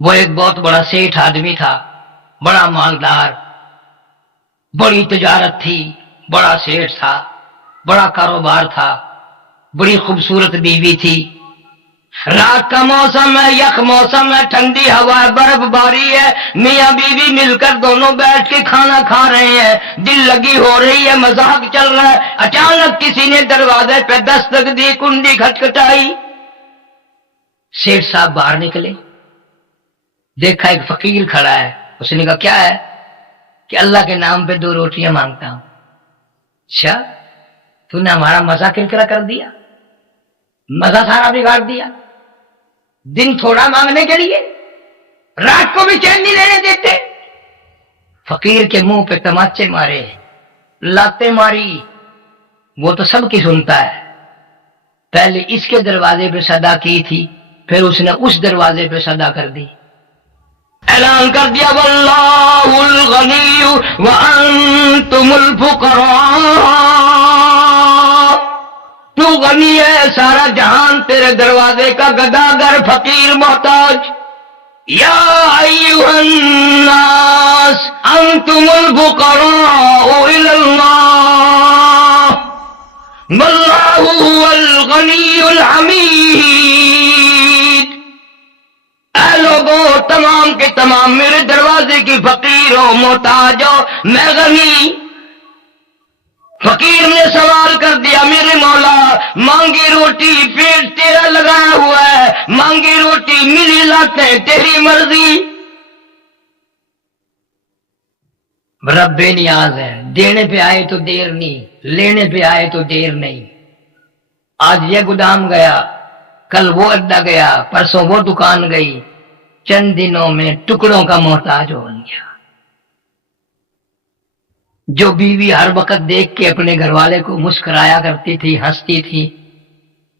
وہ ایک بہت بڑا سیٹھ آدمی تھا، بڑا مالدار، بڑی تجارت تھی، بڑا سیٹھ تھا، بڑا کاروبار تھا، بڑی خوبصورت بیوی تھی۔ رات کا موسم ہے، یک موسم ہے، ٹھنڈی ہوا ہے، برف باری ہے، میاں بیوی مل کر دونوں بیٹھ کے کھانا کھا رہے ہیں، دل لگی ہو رہی ہے، مذاق چل رہا ہے۔ اچانک کسی نے دروازے پہ دستک دی، کنڈی کھٹکھٹائی۔ سیٹھ صاحب باہر نکلے، دیکھا ایک فقیر کھڑا ہے۔ اس نے کہا کیا ہے؟ کہ اللہ کے نام پہ 2 روٹیاں مانگتا ہوں۔ اچھا، تو نے ہمارا مزہ کرکرا کر دیا، مزہ سارا بگاڑ دیا۔ دن تھوڑا مانگنے کے لیے رات کو بھی چین نہیں لینے دیتے۔ فقیر کے منہ پہ تماچے مارے، لاتے ماری، وہ تو سب کی سنتا ہے۔ پہلے اس کے دروازے پہ صدا کی تھی، پھر اس نے اس دروازے پہ صدا کر دی، اعلان کر دیا واللہ الغنی وانتم الفقراء، تو غنی ہے، سارا جہان تیرے دروازے کا گداگر، فقیر محتاج۔ یا ایھا الناس انتم الفقراء الی اللہ واللہ هو الغنی الحمید۔ اے لوگوں، تمام کے تمام میرے دروازے کی فقیر ہو، محتاج ہو، میں غنی۔ فقیر نے سوال کر دیا میرے مولا، مانگی روٹی پیٹ تیرا لگایا ہوا ہے، مانگی روٹی ملی لاتے تیری مرضی۔ رب بے نیاز ہے، دینے پہ آئے تو دیر نہیں، لینے پہ آئے تو دیر نہیں۔ آج یہ گودام گیا، کل وہ اڈا گیا، پرسوں وہ دکان گئی، چند دنوں میں ٹکڑوں کا محتاج ہو گیا۔ جو بیوی ہر وقت دیکھ کے اپنے گھر والے کو مسکرایا کرتی تھی، ہنستی تھی،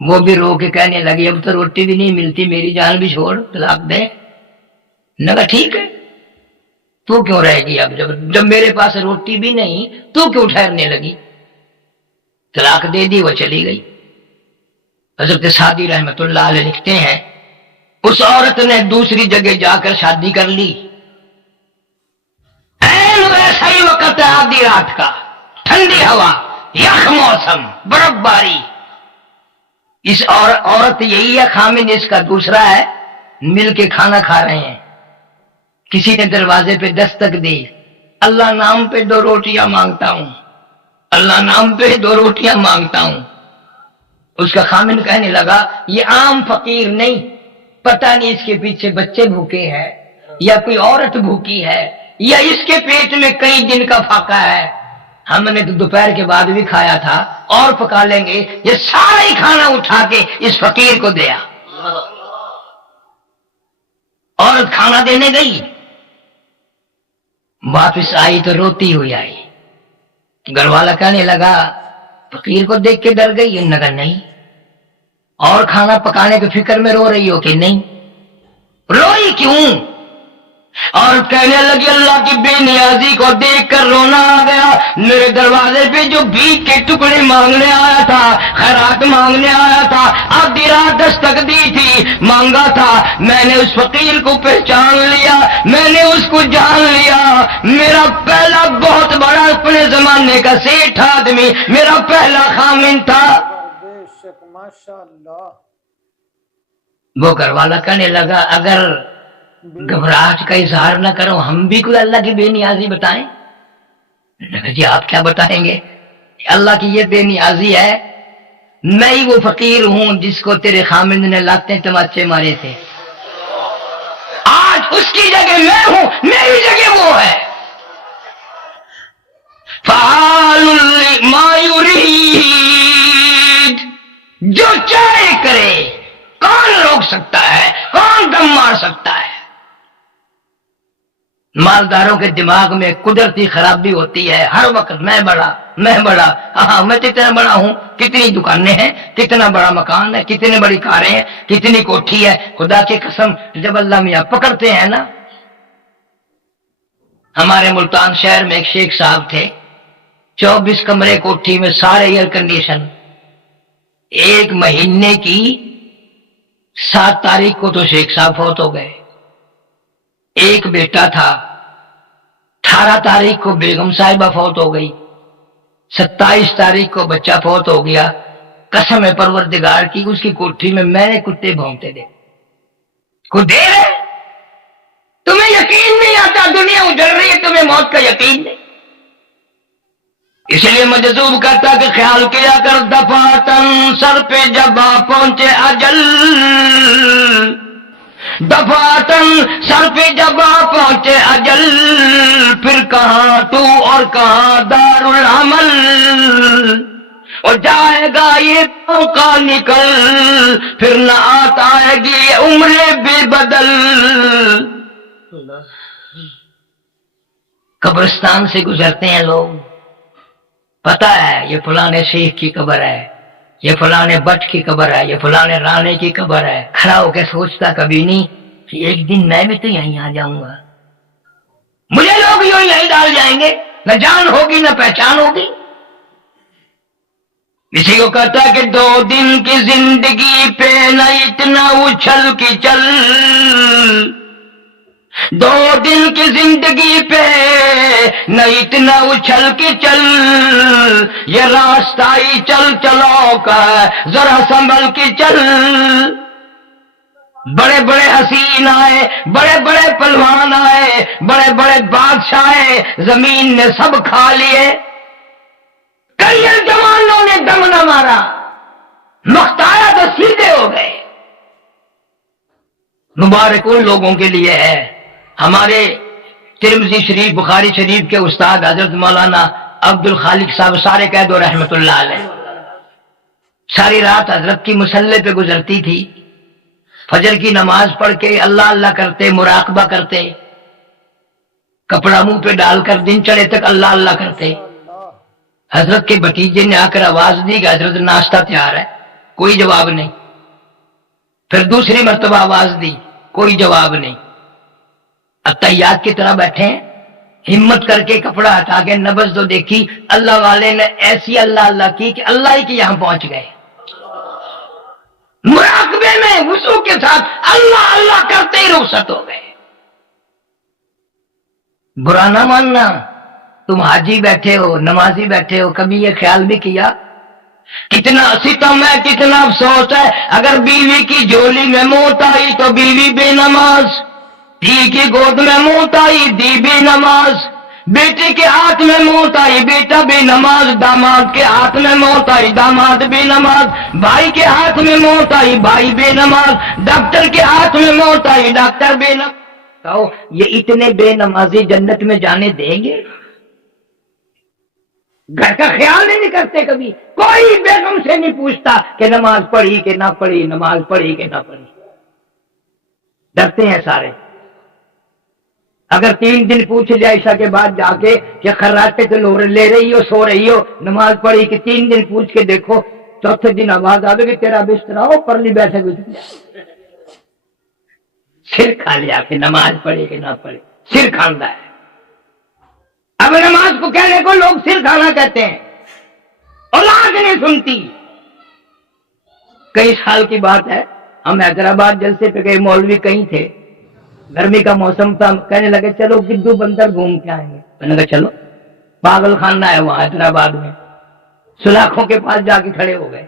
وہ بھی رو کے کہنے لگی اب تو روٹی بھی نہیں ملتی، میری جان بھی چھوڑ، طلاق دے۔ نے کہا ٹھیک ہے، تو کیوں رہے گی؟ اب جب میرے پاس روٹی بھی نہیں تو کیوں ٹھہرنے لگی؟ طلاق دے دی، وہ چلی گئی۔ حضرت سعدی رحمت اللہ علیہ لکھتے ہیں اس عورت نے دوسری جگہ جا کر شادی کر لی۔ این ویسا ہی وقت ہے، آدھی رات کا، ٹھنڈی ہوا، یخ موسم، برف باری۔ اس عورت یہی ہے، خامد اس کا دوسرا ہے، مل کے کھانا کھا رہے ہیں۔ کسی نے دروازے پہ دستک دی، اللہ نام پہ 2 روٹیاں مانگتا ہوں، اللہ نام پہ 2 روٹیاں مانگتا ہوں۔ اس کا خامن کہنے لگا یہ عام فقیر نہیں، پتہ نہیں اس کے پیچھے بچے بھوکے ہیں یا کوئی عورت بھوکی ہے یا اس کے پیٹ میں کئی دن کا فاقہ ہے، ہم نے تو دوپہر کے بعد بھی کھایا تھا اور پکا لیں گے، یہ سارا ہی کھانا اٹھا کے اس فقیر کو دیا۔ عورت کھانا دینے گئی، واپس آئی تو روتی ہوئی آئی۔ گھر والا کہنے لگا فقیر کو دیکھ کے ڈر گئی؟ انہوں نے کہا نہیں۔ اور کھانا پکانے کی فکر میں رو رہی ہو کہ نہیں؟ روئی کیوں؟ اور کہنے لگی اللہ کی بے نیازی کو دیکھ کر رونا آ گیا۔ میرے دروازے پہ جو بھیک کے ٹکڑے مانگنے آیا تھا، خیرات مانگنے آیا تھا، آدھی رات دستک دی تھی، مانگا تھا، میں نے اس فقیر کو پہچان لیا، میں نے اس کو جان لیا۔ میرا پہلا بہت بڑا اپنے زمانے کا سیٹھ آدمی میرا پہلا خامن تھا۔ بے شک، ماشاءاللہ۔ وہ گھر والا کہنے لگا اگر گھبراہٹ کا اظہار نہ کرو، ہم بھی کوئی اللہ کی بے نیازی بتائیں؟ جی آپ کیا بتائیں گے؟ اللہ کی یہ بے نیازی ہے، میں ہی وہ فقیر ہوں جس کو تیرے خامند نے لاتے تماچے مارے تھے، آج اس کی جگہ میں ہوں، میری جگہ وہ ہے۔ فعال لما یرید، جو چاہے کرے، کون روک سکتا ہے؟ کون دم مار سکتا ہے؟ مالداروں کے دماغ میں قدرتی خرابی ہوتی ہے، ہر وقت میں بڑا، میں بڑا، ہاں میں کتنا بڑا ہوں، کتنی دکانیں ہیں، کتنا بڑا مکان ہے، کتنی بڑی کاریں ہیں، کتنی کوٹھی ہے۔ خدا کی قسم جب اللہ میاں پکڑتے ہیں نا۔ ہمارے ملتان شہر میں ایک شیخ صاحب تھے، 24 کمرے کوٹھی میں، سارے ایئر کنڈیشن۔ 1 مہینے کی 7 تاریخ کو تو شیخ صاحب فوت ہو گئے۔ ایک بیٹا تھا، 18 تاریخ کو بیگم صاحبہ فوت ہو گئی، 27 تاریخ کو بچہ فوت ہو گیا۔ قسم ہے پروردگار کی، اس کی کوٹھی میں نے کتے بھونکتے تھے۔ کو دیر ہے، تمہیں یقین نہیں آتا دنیا اجڑ رہی ہے، تمہیں موت کا یقین نہیں۔ اس لیے مجذوب کرتا کہ خیال کیا کر دفعتن سر پہ جب آ پہنچے اجل، دفعتن سر پہ جب آ پہنچے اجل، پھر کہاں تو اور کہاں دار العمل، اور جائے گا یہ موقع نکل، پھر نہ آتا ہے گی عمر بے بدل۔ قبرستان سے گزرتے ہیں لوگ، پتا ہے یہ فلانے شیخ کی قبر ہے، یہ فلانے بٹ کی قبر ہے، یہ فلانے رانے کی قبر ہے، کھڑا ہو کے سوچتا کبھی نہیں کہ ایک دن میں بھی تو یہیں آ جاؤں گا، مجھے لوگ یہیں ڈال جائیں گے، نہ جان ہوگی نہ پہچان ہوگی۔ اسی کو کہتا کہ 2 دن کی زندگی پہ نہ اتنا اچھل کی چل، 2 دن کی زندگی پہ نہ اتنا اچھل کے چل، یہ راستہ ہی چل چلو کا ذرا سنبھل کے چل۔ بڑے بڑے حسین آئے، بڑے بڑے پہلوان آئے، بڑے بڑے بادشاہ آئے، زمین نے سب کھا لیے، کئی جوانوں نے دم نہ مارا، مختارا تو سیدھے ہو گئے۔ مبارک ان لوگوں کے لیے ہے۔ ہمارے ترمذی شریف، بخاری شریف کے استاد حضرت مولانا عبد الخالق صاحب سارے کہہ دو رحمت اللہ علیہ، ساری رات حضرت کی مصلی پہ گزرتی تھی، فجر کی نماز پڑھ کے اللہ اللہ کرتے، مراقبہ کرتے، کپڑا منہ پہ ڈال کر دن چڑھے تک اللہ اللہ کرتے۔ حضرت کے بھتیجے نے آ کر آواز دی کہ حضرت ناشتہ تیار ہے، کوئی جواب نہیں۔ پھر دوسری مرتبہ آواز دی، کوئی جواب نہیں۔ اتحیات کی طرح بیٹھے ہیں، ہمت کر کے کپڑا ہٹا کے نبض تو دیکھی، اللہ والے نے ایسی اللہ اللہ کی کہ اللہ ہی کے یہاں پہنچ گئے۔ مراقبے میں وضو کے ساتھ اللہ اللہ کرتے ہی رخصت ہو گئے۔ برا نہ ماننا، تم حاجی بیٹھے ہو، نمازی بیٹھے ہو، کبھی یہ خیال بھی کیا کتنا ستم ہے، کتنا افسوس ہے، اگر بیوی کی جھولی میں موت آئی تو بیوی بے نماز، دھی کی گود میں موت آئی دی بے نماز، بیٹے کے ہاتھ میں موت آئی بیٹا بے نماز، داماد کے ہاتھ میں موت آئی داماد بے نماز، بھائی کے ہاتھ میں موت آئی بھائی بے نماز، ڈاکٹر کے ہاتھ میں موت آئی ڈاکٹر بے نماز۔ کہو یہ اتنے بے نمازی جنت میں جانے دیں گے؟ گھر کا خیال نہیں کرتے، کبھی کوئی بیگم سے نہیں پوچھتا کہ نماز پڑھی کہ نہ پڑھی، نماز پڑھی کہ نہ پڑھی، ڈرتے ہیں سارے۔ اگر 3 دن پوچھ لیا عشاء کے بعد جا کے کہ خراٹے تو لے رہی ہو، سو رہی ہو، نماز پڑھی کہ 3 دن پوچھ کے دیکھو، چوتھے دن آواز آئے کہ تیرا بستر ہو پرلی بیٹھے سر کھا لیا کہ نماز پڑھی کہ نہ پڑھی، سر کھانا ہے۔ اب نماز کو کہنے کو لوگ سر کھانا کہتے ہیں، اولاد نہیں سنتی۔ کئی سال کی بات ہے، ہم حیدرآباد جلسے پہ گئے، مولوی کہیں تھے، گرمی کا موسم تھا، کہنے لگے چلو گدو بندر گھوم کے آئیں گے۔ میں نے کہا چلو، پاگل خانہ ہے وہاں حیدرآباد میں، سلاخوں کے پاس جا کے کھڑے ہو گئے،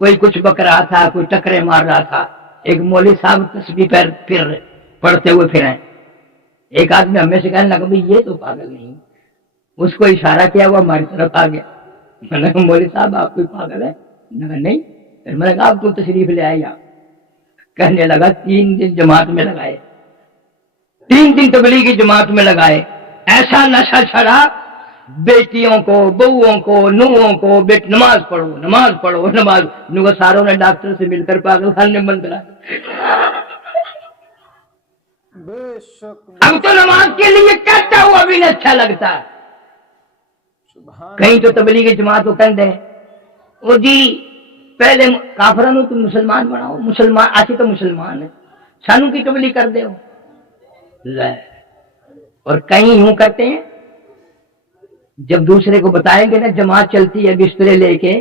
کوئی کچھ بک رہا تھا، کوئی ٹکرے مار رہا تھا، ایک مولوی صاحب تسبیح پھر پڑھتے ہوئے پھر آئے، ایک آدمی ہمیں سے کہنے لگا بھائی یہ تو پاگل نہیں، اس کو اشارہ کیا وہ ہماری طرف آ گیا۔ میں نے کہا مولوی صاحب آپ کوئی پاگل ہے؟ میں نے کہا نہیں۔ پھر میں نے کہا آپ کو تشریف لے آئے یہاں، کہنے لگا 3 دن جماعت میں لگائے، 3 دن تبلیغی جماعت میں لگائے، ایسا نشہ چھڑا، بیٹیوں کو، بہوؤں کو، نوہوں کو، نماز پڑھو نماز پڑھو نماز، نو ساروں نے ڈاکٹر سے مل کر پاگل خانے بند کرا۔ بے شک اب تو نماز کے لیے کہتا ہوا بھی نہیں اچھا لگتا۔ سبحان کہیں تو تبلیغی جماعت کو کہتے ہیں وہ جی پہلے کافرانو تم مسلمان بناؤ، مسلمان آتی تو مسلمان ہے، سانو کی تبلیغ کر دے ہو۔ اور کہیں یوں کرتے ہیں، جب دوسرے کو بتائیں گے نا جماعت چلتی ہے بسترے لے کے،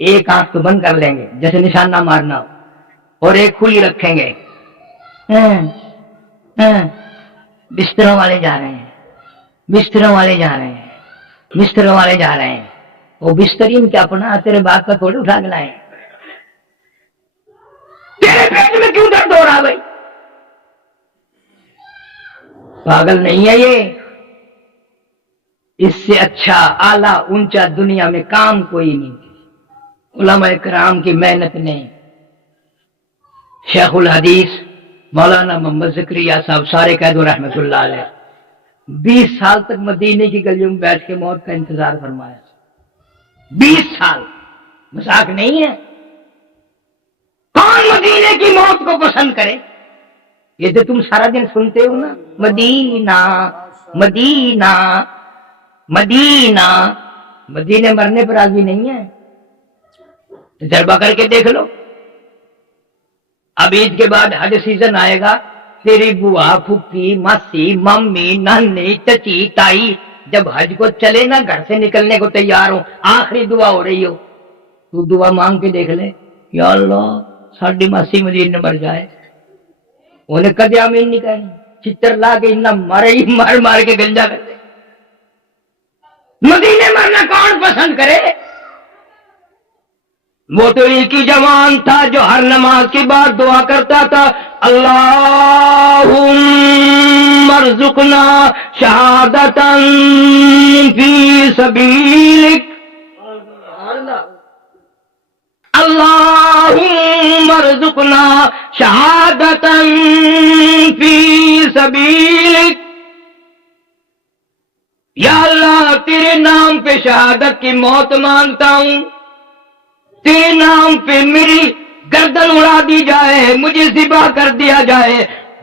ایک آنکھ تو بند کر لیں گے جیسے نشانہ مارنا ہو، اور ایک کھلی رکھیں گے، ہاں، بستروں والے جا رہے ہیں، بستروں والے جا رہے ہیں، بستروں والے جا رہے ہیں، وہ بسترین کیا اپنا تیرے باپ کا تھوڑے اٹھا کے لائے، تیرے پیٹ میں کیوں درد ہو رہا بھائی؟ پاگل نہیں ہے یہ، اس سے اچھا اعلیٰ اونچا دنیا میں کام کوئی نہیں۔ علماء کرام کی محنت نے، شیخ الحدیث مولانا محمد زکریا صاحب سارے قید رحمت اللہ علیہ 20 سال تک مدینے کی گلیوں میں بیٹھ کے موت کا انتظار فرمایا، 20 سال، مذاق نہیں ہے۔ کون مدینے کی موت کو پسند کرے؟ یہ تو تم سارا دن سنتے ہو نا، مدینہ مدینہ مدینہ، مدینے مرنے پر راضی نہیں ہے، تجربہ کر کے دیکھ لو۔ اب عید کے بعد حج سیزن آئے گا، تیری بوا، پھوپھی، ماسی، ممی، نانی، چچی، تائی جب حج کو چلے نا، گھر سے نکلنے کو تیار ہو، آخری دعا ہو رہی ہو، تو دعا مانگ کے دیکھ لے، یا اللہ ساڈی ماسی مدینے مر جائے، انہیں کدی آمین نہیں کہیں، چتر لا کے اتنا مارے ہی مار مار کے گنجا کر دے۔ مدینے مرنا کون پسند کرے؟ وہ تو ایک ہی جوان تھا جو ہر نماز کے بعد دعا کرتا تھا، اللہم ارزقنا شہادتا فی سبیلک، اللہم ارزقنا شہادتا فی سبیلک، یا اللہ تیرے نام پہ شہادت کی موت مانگتا ہوں، تیرے نام پہ میری گردن اڑا دی جائے، مجھے ذبح کر دیا جائے،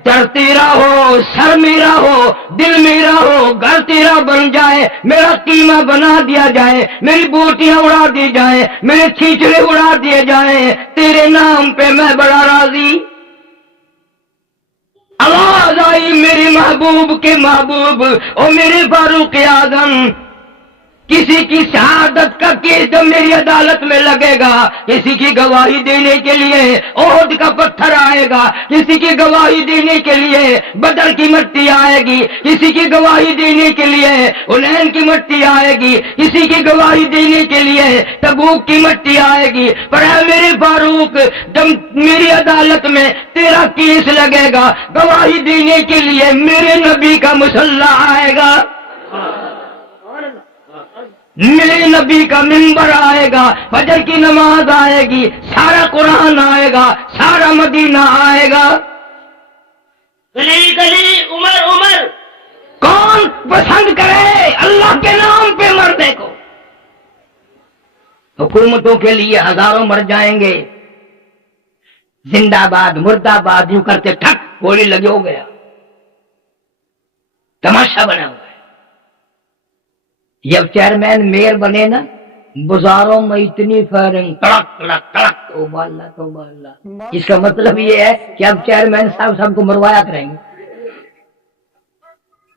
در تیرا ہو، سر میرا ہو، دل میرا ہو، گھر تیرا بن جائے، میرا قیمہ بنا دیا جائے، میری بوٹیاں اڑا دی جائیں، میرے چھیچڑے اڑا دیے جائیں، تیرے نام پہ میں بڑا راضی۔ آواز آئی میرے محبوب کے محبوب اور میرے فاروق اعظم، کسی کی شہادت کا کیس جب میری عدالت میں لگے گا، کسی کی گواہی دینے کے لیے احد کا پتھر آئے گا، کسی کی گواہی دینے کے لیے بدر کی مٹی آئے گی، کسی کی گواہی دینے کے لیے حنین کی مٹی آئے گی، کسی کی گواہی دینے کے لیے تبوک کی مٹی آئے گی، پر اے میرے فاروق جب میری عدالت میں تیرا کیس لگے گا، گواہی دینے کے لیے میرے نبی کا مسلح آئے گا، میرے نبی کا منبر آئے گا، فجر کی نماز آئے گی، سارا قرآن آئے گا، سارا مدینہ آئے گا، گلی گلی عمر عمر، کون پسند کرے اللہ کے نام پہ مرنے کو؟ حکومتوں کے لیے ہزاروں مر جائیں گے، زندہ باد مردہ باد یوں کرتے ٹھک گولی لگی ہو گیا، تماشا بنا ہوا ہے۔ جب چیئرمین میئر بنے نا، بازاروں میں اتنی فائرنگ، کڑک کڑک کڑک، توبہ اللہ توبہ اللہ، اس کا مطلب یہ ہے کہ اب چیئرمین صاحب سب کو مروایا کریں گے،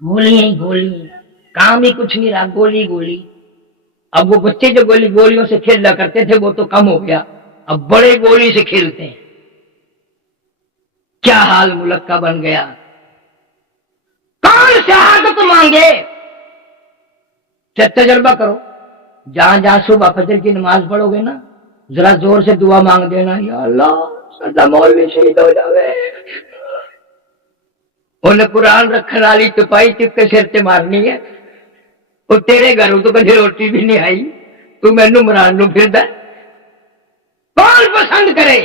گولی ہی گولی، کام ہی کچھ نہیں رہا، گولی گولی۔ اب وہ بچے جو گولیوں سے کھیلا کرتے تھے وہ تو کم ہو گیا، اب بڑے گولی سے کھیلتے ہیں۔ کیا حال ملک کا بن گیا؟ کون شہادت مانگے؟ تجربہ کرو، جہاں جہاں صبح فجر کی نماز پڑھو گے نا، ذرا زور سے دعا مانگ دینا، یا اللہ سدا مولوی شہید ہو جاوے، انہیں قرآن رکھنے والی چپائی چپ کے سر سے مارنی ہے، وہ تیرے گھروں تو کبھی روٹی بھی نہیں آئی، تو مینو مران نو پھر دا، کون پسند کرے؟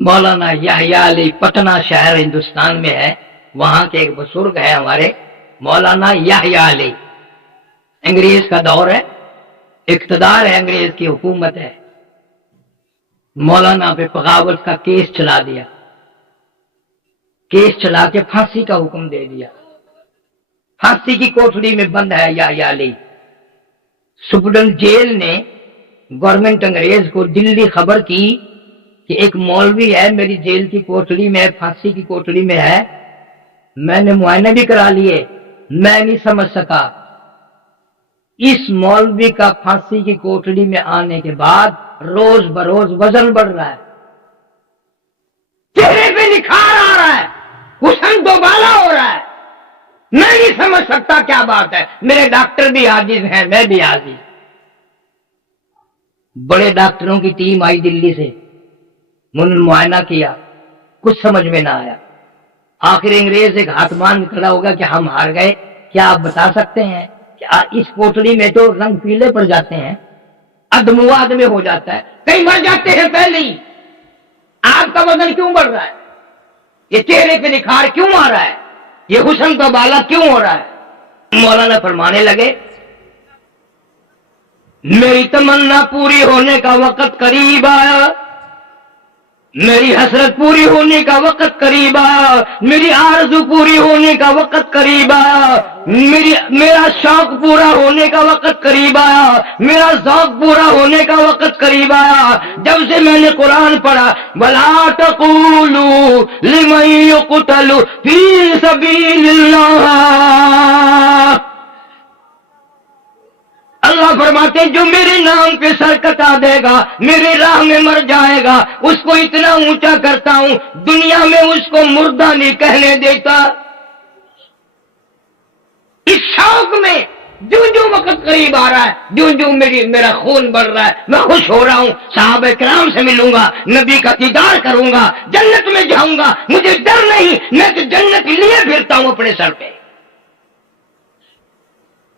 مولانا یحییٰ علی پٹنہ شہر ہندوستان میں ہے، وہاں کے ایک بزرگ ہے ہمارے مولانا یحییٰ علی، انگریز کا دور ہے، اقتدار ہے، انگریز کی حکومت ہے، مولانا پہ بغاوت کا کیس چلا دیا، کیس چلا کے پھانسی کا حکم دے دیا، پھانسی کی کوٹڑی میں بند ہے یحییٰ علی۔ سپرڈنٹ جیل نے گورنمنٹ انگریز کو دلی خبر کی کہ ایک مولوی ہے میری جیل کی کوٹڑی میں، پھانسی کی کوٹڑی میں ہے، میں نے معائنے بھی کرا لیے، میں نہیں سمجھ سکا۔ اس مولوی کا پھانسی کی کوٹڑی میں آنے کے بعد روز بروز وزن بڑھ رہا ہے، تیرے نکھار آ رہا ہے، حسن دوبالا ہو رہا ہے. میں نہیں سمجھ سکتا کیا بات ہے. میرے ڈاکٹر بھی عاجز ہیں، میں بھی عاجز. بڑے ڈاکٹروں کی ٹیم آئی دلی سے، انہوں نے معائنہ کیا، کچھ سمجھ میں نہ آیا. آخر انگریز ایک ہاتھ مان کھڑا ہوگا کہ ہم ہار گئے، کیا آپ بتا سکتے ہیں کہ اس پوٹلی میں تو رنگ پیلے پڑ جاتے ہیں، ادمواد میں ہو جاتا ہے، کئی مر جاتے ہیں پہلے ہی. آپ کا وزن کیوں بڑھ رہا ہے؟ یہ چہرے پہ نکھار کیوں آ رہا ہے؟ یہ حسن کا بالا کیوں ہو رہا ہے؟ مولانا فرمانے لگے میری تمنا پوری ہونے کا وقت قریب آیا، میری حسرت پوری ہونے کا وقت قریب آیا، میری آرزو پوری ہونے کا وقت قریب آیا، میرا شوق پورا ہونے کا وقت قریب آیا، میرا ذوق پورا ہونے کا وقت قریب آیا. جب سے میں نے قرآن پڑھا وَلَا تَقُولُوا لِمَن يُقْتَلُ فِي سَبِيلِ اللَّهِ، اللہ فرماتے جو میرے نام پہ سر کٹا دے گا، میرے راہ میں مر جائے گا، اس کو اتنا اونچا کرتا ہوں دنیا میں اس کو مردہ نہیں کہنے دیتا. اس شوق میں جو وقت قریب آ رہا ہے، جو میرا خون بڑھ رہا ہے، میں خوش ہو رہا ہوں. صحابہ کرام سے ملوں گا، نبی کا دیدار کروں گا، جنت میں جاؤں گا، مجھے ڈر نہیں، میں تو جنت لیے پھرتا ہوں اپنے سر پہ.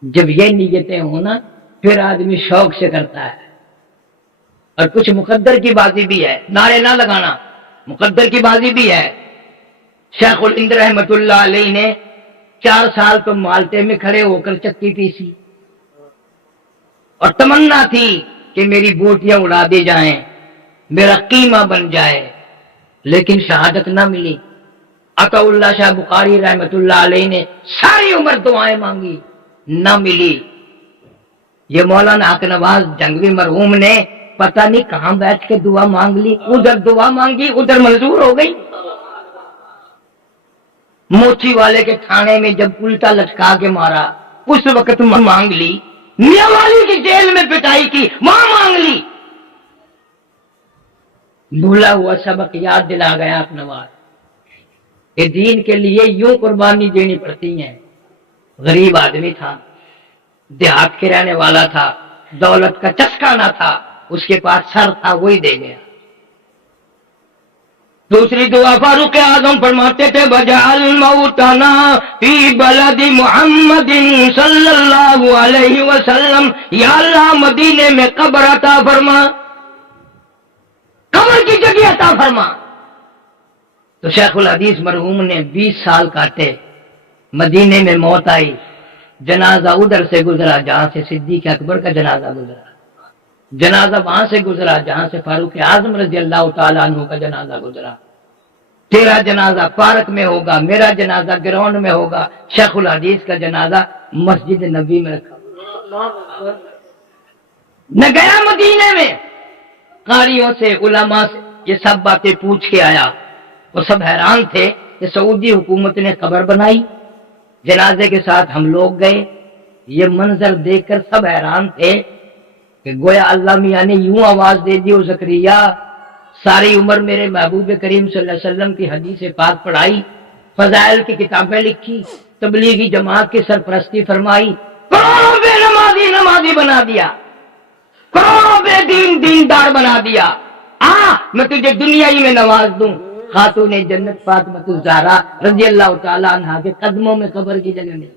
جب یہ نیتیں ہونا پھر آدمی شوق سے کرتا ہے. اور کچھ مقدر کی بازی بھی ہے، نعرے نہ لگانا، مقدر کی بازی بھی ہے. شیخ الہند رحمت اللہ علیہ نے 4 سال تو مالٹے میں کھڑے ہو کر چکی پیسی، اور تمنا تھی کہ میری بوٹیاں اڑا دی جائیں، میرا قیمہ بن جائے، لیکن شہادت نہ ملی. عطا اللہ شاہ بخاری رحمت اللہ علیہ نے ساری عمر دعائیں مانگی، نہ ملی. یہ مولانا حق نواز جنگوی مرحوم نے پتہ نہیں کہاں بیٹھ کے دعا مانگ لی، ادھر دعا مانگی ادھر منظور ہو گئی. موچی والے کے تھانے میں جب الٹا لٹکا کے مارا اس وقت مانگ لی، میاں والی کی جیل میں پٹائی کی وہاں مانگ لی. بھولا ہوا سبق یاد دلا گیا حق نواز. یہ دین کے لیے یوں قربانی دینی پڑتی ہیں. غریب آدمی تھا، دیہات کے رہنے والا تھا، دولت کا چسکا نہ تھا، اس کے پاس سر تھا وہی دے گیا. دوسری دعا فاروق اعظم فرماتے تھے بجعل موتنا فی بلد محمد صلی اللہ علیہ وسلم، یا اللہ مدینے میں قبر عطا فرما، قبر کی جگہ عطا فرما. تو شیخ الحدیث مرحوم نے 20 سال کاٹے، مدینے میں موت آئی، جنازہ ادھر سے گزرا جہاں سے صدیق اکبر کا جنازہ گزرا، جنازہ وہاں سے گزرا جہاں سے فاروق اعظم رضی اللہ تعالیٰ عنہ کا جنازہ گزرا. تیرا جنازہ پارک میں ہوگا، میرا جنازہ گراؤنڈ میں ہوگا، شیخ الحدیث کا جنازہ مسجد نبی میں رکھا. نہ گیا مدینے میں، قاریوں سے علماء سے یہ سب باتیں پوچھ کے آیا. وہ سب حیران تھے کہ سعودی حکومت نے قبر بنائی، جنازے کے ساتھ ہم لوگ گئے. یہ منظر دیکھ کر سب حیران تھے کہ گویا اللہ میاں نے یوں آواز دے دی او زکریا، ساری عمر میرے محبوب کریم صلی اللہ علیہ وسلم کی حدیث پاک پڑھائی، فضائل کی کتابیں لکھی، تبلیغی جماعت کی سرپرستی فرمائی، کروڑوں بے نمازی بنا دیا، کروڑوں بے دیندار بنا دیا. میں تجھے دنیا ہی میں نواز دوں. خاتون جنت فاطمہ الزہرا رضی اللہ تعالیٰ عنہا کے قدموں میں قبر کی جگہ نہیں.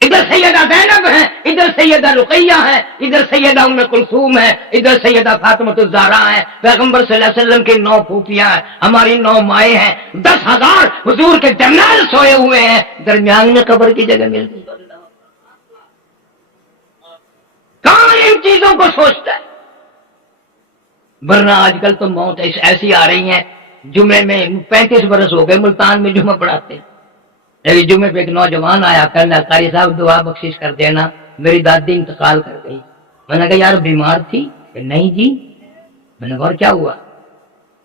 ادھر سیدہ زینب ہے، ادھر سیدہ رقیہ ہے، ادھر سیدہ ام کلثوم ہے، ادھر سیدہ فاطمہ الزہرا ہے. پیغمبر صلی اللہ علیہ وسلم کی 9 پھوپھیاں ہیں، ہماری 9 مائیں ہیں، 10,000 حضور کے جنرل سوئے ہوئے ہیں، درمیان میں قبر کی جگہ مل گئی. کون ان چیزوں کو سوچتا ہے؟ ورنہ آج کل تو موت ایسی آ رہی ہیں. جمعے میں 35 برس ہو گئے ملتان میں جمعہ پڑھاتے، ایک جمعے پہ ایک نوجوان آیا، کہنے قاری صاحب دعا بخشش کر دینا، میری دادی انتقال کر گئی. میں نے کہا یار بیمار تھی؟ کہ نہیں جی. میں نے کہا اور کیا ہوا؟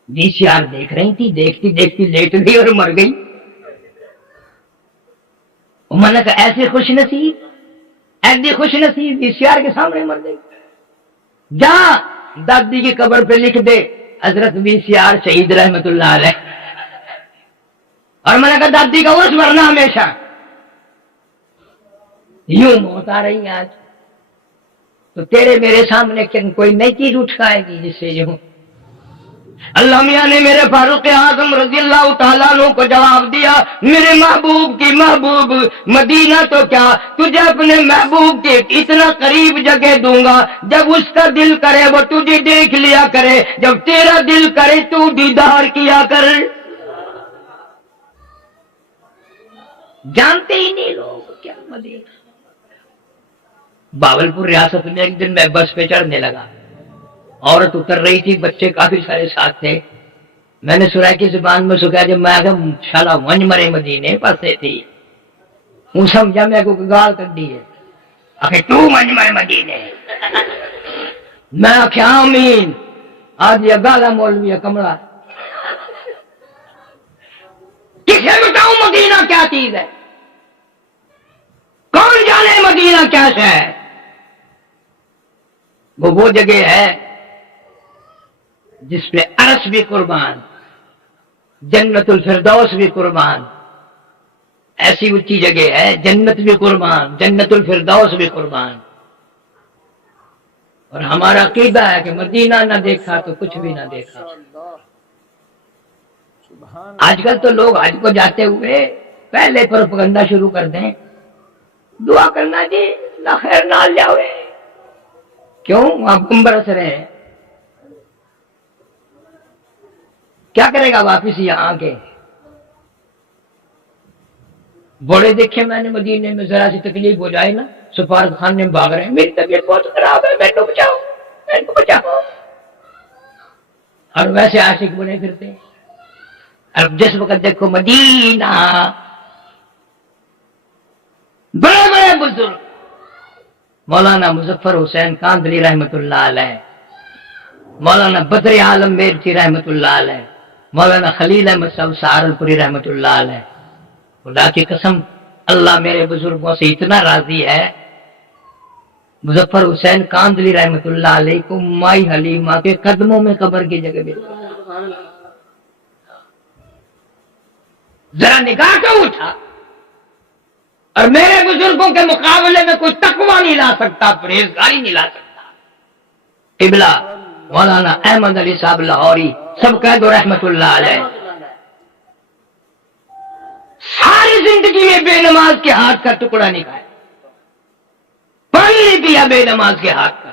VCR دیکھ رہی تھی، دیکھتی دیکھتی لیٹ گئی اور مر گئی. میں نے کہا ایسی خوش نصیب VCR کے سامنے مر گئی. جا دادی کی قبر پہ لکھ دے حضرت VCR شہید رحمت اللہ علیہ، اور میں نے کہا دادی کا عرس ورنہ ہمیشہ یوں موت آ رہی ہے آج، تو تیرے میرے سامنے کوئی نئی چیز اٹھائے گی جس سے یہ ہوں؟ اللہ میاں نے میرے فاروق اعظم رضی اللہ تعالیٰ عنہ کو جواب دیا، میرے محبوب کی محبوب، مدینہ تو کیا، تجھے اپنے محبوب کے اتنا قریب جگہ دوں گا، جب اس کا دل کرے وہ تجھے دیکھ لیا کرے، جب تیرا دل کرے تو دیدار کیا کر۔ جانتے ہی نہیں لوگ کیا مدینہ۔ باولپور ریاست میں ایک دن میں بس پہ چڑھنے لگا، عورت اتر رہی تھی، بچے کافی سارے ساتھ تھے، میں نے سرائے کی زبان میں سکھا جب میں آگا شالا ونج مرے مدینے پاسے تھی، وہ سمجھا میں کو گال کر دی ہے، آخر تو ونج مرے مدینے، میں آخیا آمین، آج یہ گالا مولوی کمڑا، کسے بتاؤں مدینہ کیا چیز ہے، کون جانے مدینہ کیا ہے؟ وہ جگہ ہے جس پہ عرش بھی قربان، جنت الفردوس بھی قربان، ایسی اونچی جگہ ہے، جنت بھی قربان، جنت الفردوس بھی قربان۔ اور ہمارا عقیدہ ہے کہ مدینہ نہ دیکھا تو کچھ بھی نہ دیکھا۔ آج کل تو لوگ حج کو جاتے ہوئے پہلے پروپیگنڈا شروع کر دیں، دعا کرنا جی اللہ خیر نال جاوے، کیوں؟ وہاں بم برس رہے ہیں، کیا کرے گا واپس یہاں کے؟ بڑے دیکھے میں نے مدینے میں ذرا سی تکلیف ہو جائے نا، سفارت خان میں بھاگ رہے ہیں، میری طبیعت بہت خراب ہے، میں کو بچاؤ، میں کو بچاؤ، اور ویسے عاشق بنے پھرتے ہیں۔ اب جس وقت دیکھو مدینہ، بڑے بڑے بزرگ، مولانا مظفر حسین کاندلی رحمت اللہ علیہ، مولانا بدر عالم میرٹھی رحمت اللہ علیہ، مولانا خلیل احمد صاحب سہارنپوری رحمت اللہ علیہ، خدا کی قسم اللہ میرے بزرگوں سے اتنا راضی ہے، مظفر حسین کاندلی رحمت اللہ علیہ کو مائی حلیمہ کے قدموں میں قبر کی جگہ ملی، ذرا نگاہ تو اٹھا، اور میرے بزرگوں کے مقابلے میں کوئی تقویٰ نہیں لا سکتا، پرہیزگاری نہیں لا سکتا۔ قبلہ مولانا احمد علی صاحب لاہوری سب کہہ دو رحمت اللہ علیہ، ساری زندگی میں بے نماز کے ہاتھ کا ٹکڑا نہیں کھایا، پانی نہیں پیا بے نماز کے ہاتھ کا۔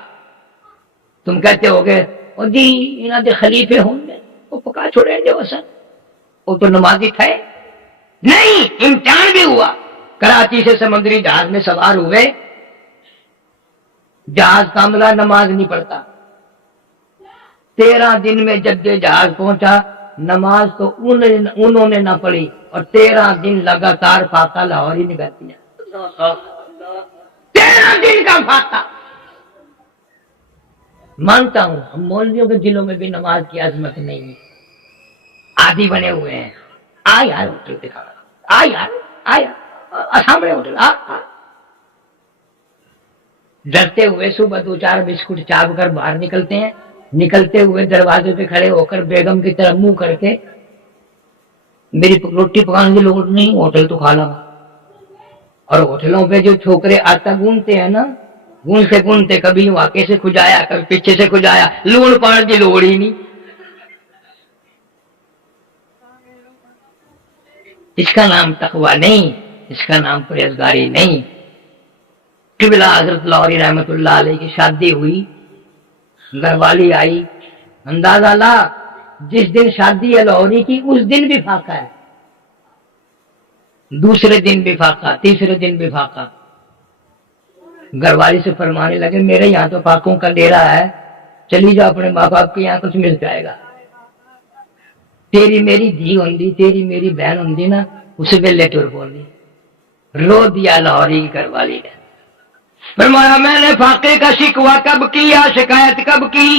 تم کہتے ہو گے اور جی انہاں دے خلیفے ہوں گے وہ پکا چھوڑیں گے، وسن وہ تو نمازی تھے نہیں، امتحان بھی ہوا، کراچی سے سمندری جہاز میں سوار ہوئے، جہاز کاملہ نماز نہیں پڑھتا، 13 دن میں جب جہاز پہنچا، نماز تو انہوں نے نہ پڑھی، اور 13 دن لگاتار فاتحہ لاہور ہی نگاہ دیا، 13 دن کا فاتحہ۔ مانتا ہوں ہم مولویوں کے دلوں میں بھی نماز کی عظمت نہیں ہے، عادی بنے ہوئے ہیں، آ یار ہوٹل دکھا، آ یار آیا سامنے ہوٹل، ڈرتے ہوئے صبح 2-4 بسکٹ چاپ کر باہر نکلتے ہیں، نکلتے ہوئے دروازے پہ کھڑے ہو کر بیگم کی طرف منہ کر کے میری روٹی پکانے کی لوڑ نہیں، ہوٹل تو کھا لگا۔ اور ہوٹلوں پہ جو چھوکرے آٹا گونتے ہیں نا، گونتے گونتے کبھی واقع سے کھجایا، کبھی پیچھے سے کھجایا، لون پاڑ کی لوڑ ہی نہیں۔ اس کا نام تقویٰ نہیں، اس کا نام پرہیزگاری نہیں۔ قبلہ حضرت لاہوری رحمت اللہ علیہ کی شادی ہوئی، گھر والی آئی، اندازہ لا جس دن شادی ہے لاہوری کی اس دن بھی فاقہ ہے، دوسرے دن بھی فاقہ، تیسرے دن بھی فاقہ۔ گھر والی سے فرمانے لگے میرے یہاں تو فاقوں کا ڈیرا ہے، چلی جاؤ اپنے ماں باپ کے یہاں، کچھ مل جائے گا۔ تیری میری دھی ہوندی، تیری میری بہن ہوندی نا، اس ویلے ٹر بولی، رو دیا لاہوری کی گھر والی نے۔ فرمایا میں نے فاقے کا شکوہ کب کیا، شکایت کب کی؟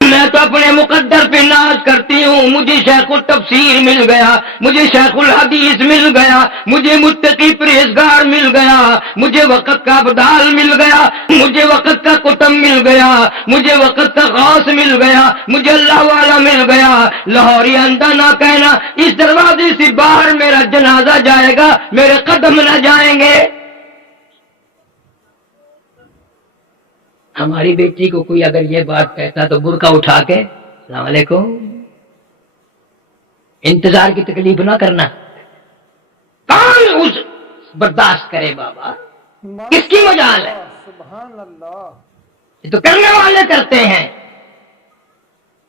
میں تو اپنے مقدر پہ ناز کرتی ہوں، ہوں، مجھے شیخ التفسیر مل گیا، مجھے شیخ الحدیث مل گیا، مجھے متقی پرہیزگار مل گیا، مجھے وقت کا ابدال مل گیا، مجھے وقت کا کتب مل گیا، مجھے وقت کا غوث مل گیا، مجھے اللہ والا مل گیا۔ لاہوری اندھا نہ کہنا اس دروازے سے باہر میرا جنازہ جائے گا، میرے قدم نہ جائیں گے۔ ہماری بیٹی کو کوئی اگر یہ بات کہتا تو برقع اٹھا کے السلام علیکم، انتظار کی تکلیف نہ کرنا۔ کون اس برداشت کرے بابا؟ کس کی مجال ہے؟ سبحان اللہ۔ یہ تو کرنے والے کرتے ہیں۔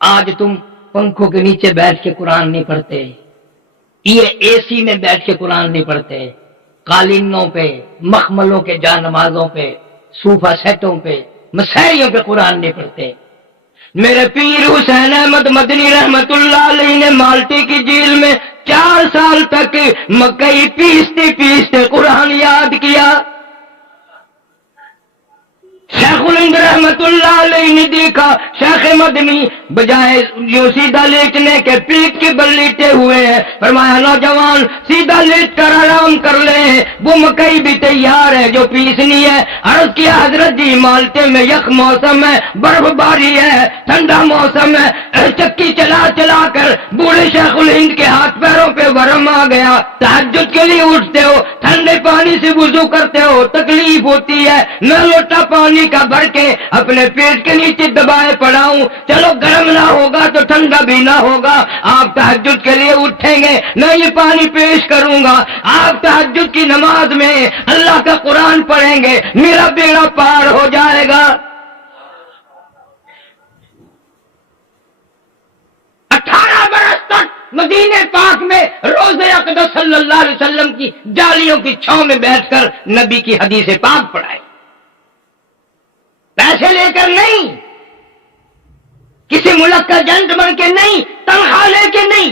آج تم پنکھوں کے نیچے بیٹھ کے قرآن نہیں پڑھتے، یہ اے سی میں بیٹھ کے قرآن نہیں پڑھتے، قالینوں پہ، مخملوں کے جا نمازوں پہ، صوفہ سیٹوں پہ، مسائیوں پہ قرآن نہیں پڑھتے۔ میرے پیر حسین احمد مدنی رحمت اللہ علیہ نے مالٹی کی جیل میں 4 سال تک مکئی پیستے پیستے قرآن یاد کیا۔ شیخ الہند رحمت اللہ علیہ نے دیکھا شیخ مدنی بجائے یوں سیدھا لیٹنے کے پیٹ کے بل لیٹے ہوئے ہیں، فرمایا نوجوان سیدھا لیٹ کر آرام کر لیں، وہ مکئی بھی تیار ہے جو پیسنی ہے۔ عرض کیا حضرت جی مالٹے میں یک موسم ہے، برف باری ہے، ٹھنڈا موسم ہے، چکی چلا چلا کر بوڑھے شیخ الہند کے ہاتھ پیروں پہ ورم آ گیا۔ تہجد کے لیے اٹھتے ہو، ٹھنڈے پانی سے وضو کرتے ہو، تکلیف ہوتی ہے، میں لوٹا پانی کا بھر کے اپنے پیٹ کے نیچے دبائے پڑا ہوں، چلو گرم نہ ہوگا تو ٹھنڈا بھی نہ ہوگا۔ آپ تہجد کے لیے اٹھیں گے، میں یہ پانی پیش کروں گا، آپ تہجد کی نماز میں اللہ کا قرآن پڑھیں گے، میرا بیڑا پار ہو جائے گا۔ 18 برس تک مدینے پاک میں روزے اقدس صلی اللہ علیہ وسلم کی جالیوں کی چھاؤں میں بیٹھ کر نبی کی حدیث پاک پڑھائے، پیسے لے کر نہیں، کسی ملک کا جنٹ بن کے نہیں، تنخواہ لے کے نہیں،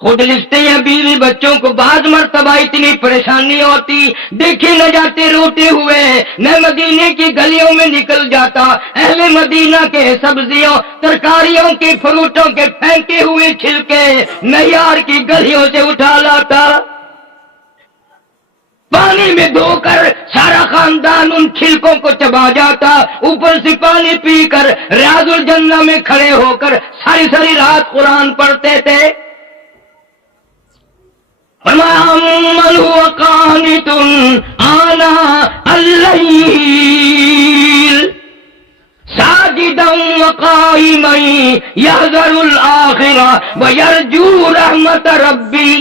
خود لکھتے ہیں بیوی بچوں کو بعض مرتبہ اتنی پریشانی ہوتی دیکھے نہ جاتے روتے ہوئے، میں مدینے کی گلیوں میں نکل جاتا، اہل مدینہ کے سبزیوں ترکاریوں کے فروٹوں کے پھینکے ہوئے چھلکے معیار کی گلیوں سے اٹھا لاتا، پانی میں دھو کر سارا خاندان ان چھلکوں کو چبا جاتا، اوپر سے پانی پی کر ریاض الجنہ میں کھڑے ہو کر ساری ساری رات قرآن پڑھتے تھے۔ فرمایا من هو قانت آناء الليل ساجدا وقائما يحذر الآخرة ويرجو رحمة ربي۔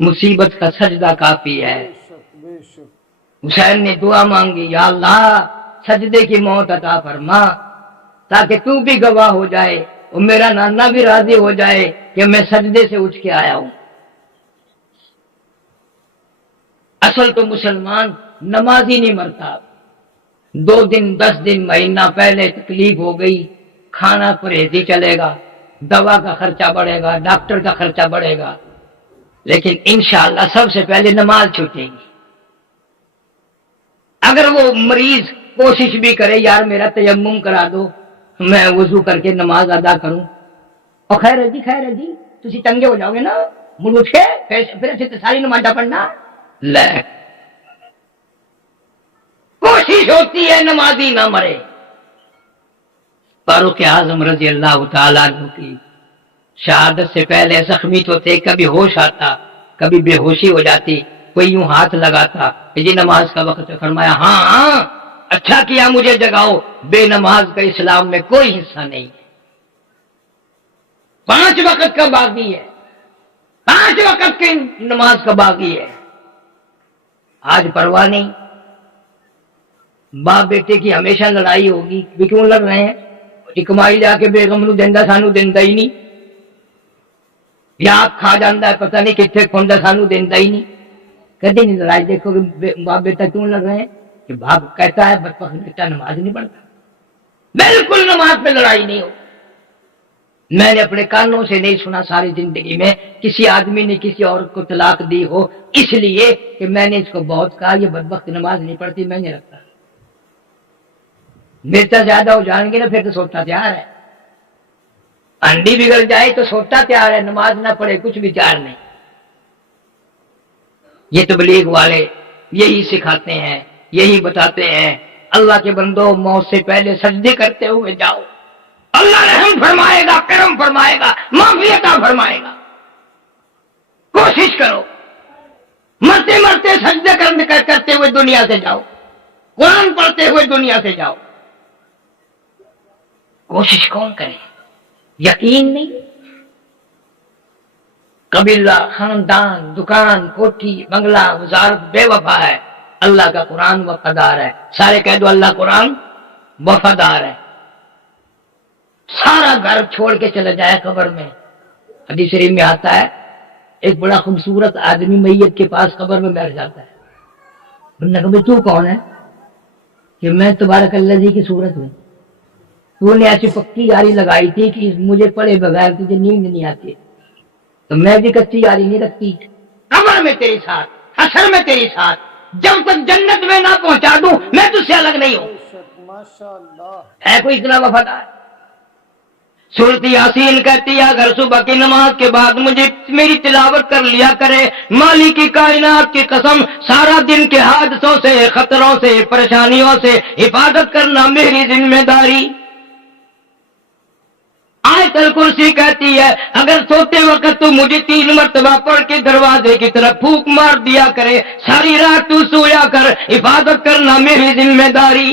مصیبت کا سجدہ کافی ہے۔ بے شک حسین نے دعا مانگی، یا اللہ سجدے کی موت عطا فرما تاکہ تو بھی گواہ ہو جائے اور میرا نانا بھی راضی ہو جائے کہ میں سجدے سے اٹھ کے آیا ہوں۔ اصل تو مسلمان نمازی نہیں مرتا، 2 دن 10 دن مہینہ پہلے تکلیف ہو گئی، کھانا پرہیزی چلے گا، دوا کا خرچہ بڑھے گا، ڈاکٹر کا خرچہ بڑھے گا، لیکن انشاءاللہ سب سے پہلے نماز چھوٹے گی۔ اگر وہ مریض کوشش بھی کرے یار میرا تیمم کرا دو، میں وضو کر کے نماز ادا کروں، اور خیر ہے جی تسی چنگے ہو جاؤ گے نا، مڑ اٹھ کے پھر سے ساری نماز پڑھنا، لے کوشش ہوتی ہے نمازی نہ مرے۔ فاروق اعظم رضی اللہ تعالیٰ عنہ کی شہادت سے پہلے زخمی تو تھے، کبھی ہوش آتا کبھی بے ہوشی ہو جاتی، کوئی یوں ہاتھ لگاتا کہ جی نماز کا وقت ہے، فرمایا ہاں اچھا کیا مجھے جگاؤ، بے نماز کا اسلام میں کوئی حصہ نہیں ہے، 5 وقت کا باقی ہے، 5 وقت کی نماز کا باقی ہے۔ آج پرواہ نہیں، باپ بیٹے کی ہمیشہ لڑائی ہوگی، بھی کیوں لڑ رہے ہیں، کمائی جا کے بیگم نو دینا سانو دینا ہی نہیں، یا آپ کھا جانا ہے پتہ نہیں کتنے کھوندا سانو دینا ہی نہیں، کدی نہیں لڑائی۔ دیکھو کہ باپ بیٹا کیوں لڑ رہے ہیں کہ باپ کہتا ہے بدبخت بیٹا نماز نہیں پڑھتا، بالکل نماز پہ لڑائی نہیں ہو۔ میں نے اپنے کانوں سے نہیں سنا ساری زندگی میں کسی آدمی نے کسی عورت کو طلاق دی ہو اس لیے کہ میں نے اس کو بہت کہا یہ بدبخت نماز نہیں پڑھتی، میں نہیں رکھتا، میرے سے زیادہ ہو جائیں گے نا پھر تو سوچنا تیار ہے، ہنڈی بگڑ جائے تو سوٹا تیار ہے، نماز نہ پڑھے کچھ وچار نہیں۔ یہ تبلیغ والے یہی سکھاتے ہیں، یہی بتاتے ہیں اللہ کے بندو موت سے پہلے سجدے کرتے ہوئے جاؤ، اللہ رحم فرمائے گا، کرم فرمائے گا، معافی عطا فرمائے گا۔ کوشش کرو مرتے مرتے سجدے کرتے ہوئے دنیا سے جاؤ، قرآن پڑھتے ہوئے دنیا سے جاؤ۔ کوشش کون کرے؟ یقین نہیں، قبیلہ، خاندان، دکان، کوٹھی، بنگلہ، وزارت بے وفا ہے، اللہ کا قرآن وفادار ہے۔ سارے کہہ دو اللہ قرآن وفادار ہے۔ سارا گھر چھوڑ کے چلا جائے قبر میں، حدیث شریف میں آتا ہے ایک بڑا خوبصورت آدمی میت کے پاس قبر میں بیٹھ جاتا ہے۔ بندہ کہے تو کون ہے؟ کہ میں تبارک اللہ جی کی صورت ہوں، تو نے ایسی پکی یاری لگائی تھی کہ مجھے پڑے بغیر تجھے نیند نہیں آتی، تو میں بھی کچی یاری نہیں رکھتی، قبر میں تیری ساتھ، حشر میں تیری ساتھ، جب تک جنت میں نہ پہنچا دوں میں تجھ سے الگ نہیں ہوں۔ ماشاءاللہ ہے کوئی اتنا وفادار؟ سورۃ یاسین کہتی ہے اگر صبح کی نماز کے بعد مجھے میری تلاوت کر لیا کرے، مالک کی کائنات کی قسم سارا دن کے حادثوں سے، خطروں سے، پریشانیوں سے حفاظت کرنا میری ذمہ داری۔ آیت الکرسی کہتی ہے اگر سوتے وقت تو مجھے 3 مرتبہ پڑھ کے دروازے کی طرف پھونک مار دیا کرے، ساری رات تو سویا کر، حفاظت کرنا میری ذمہ داری۔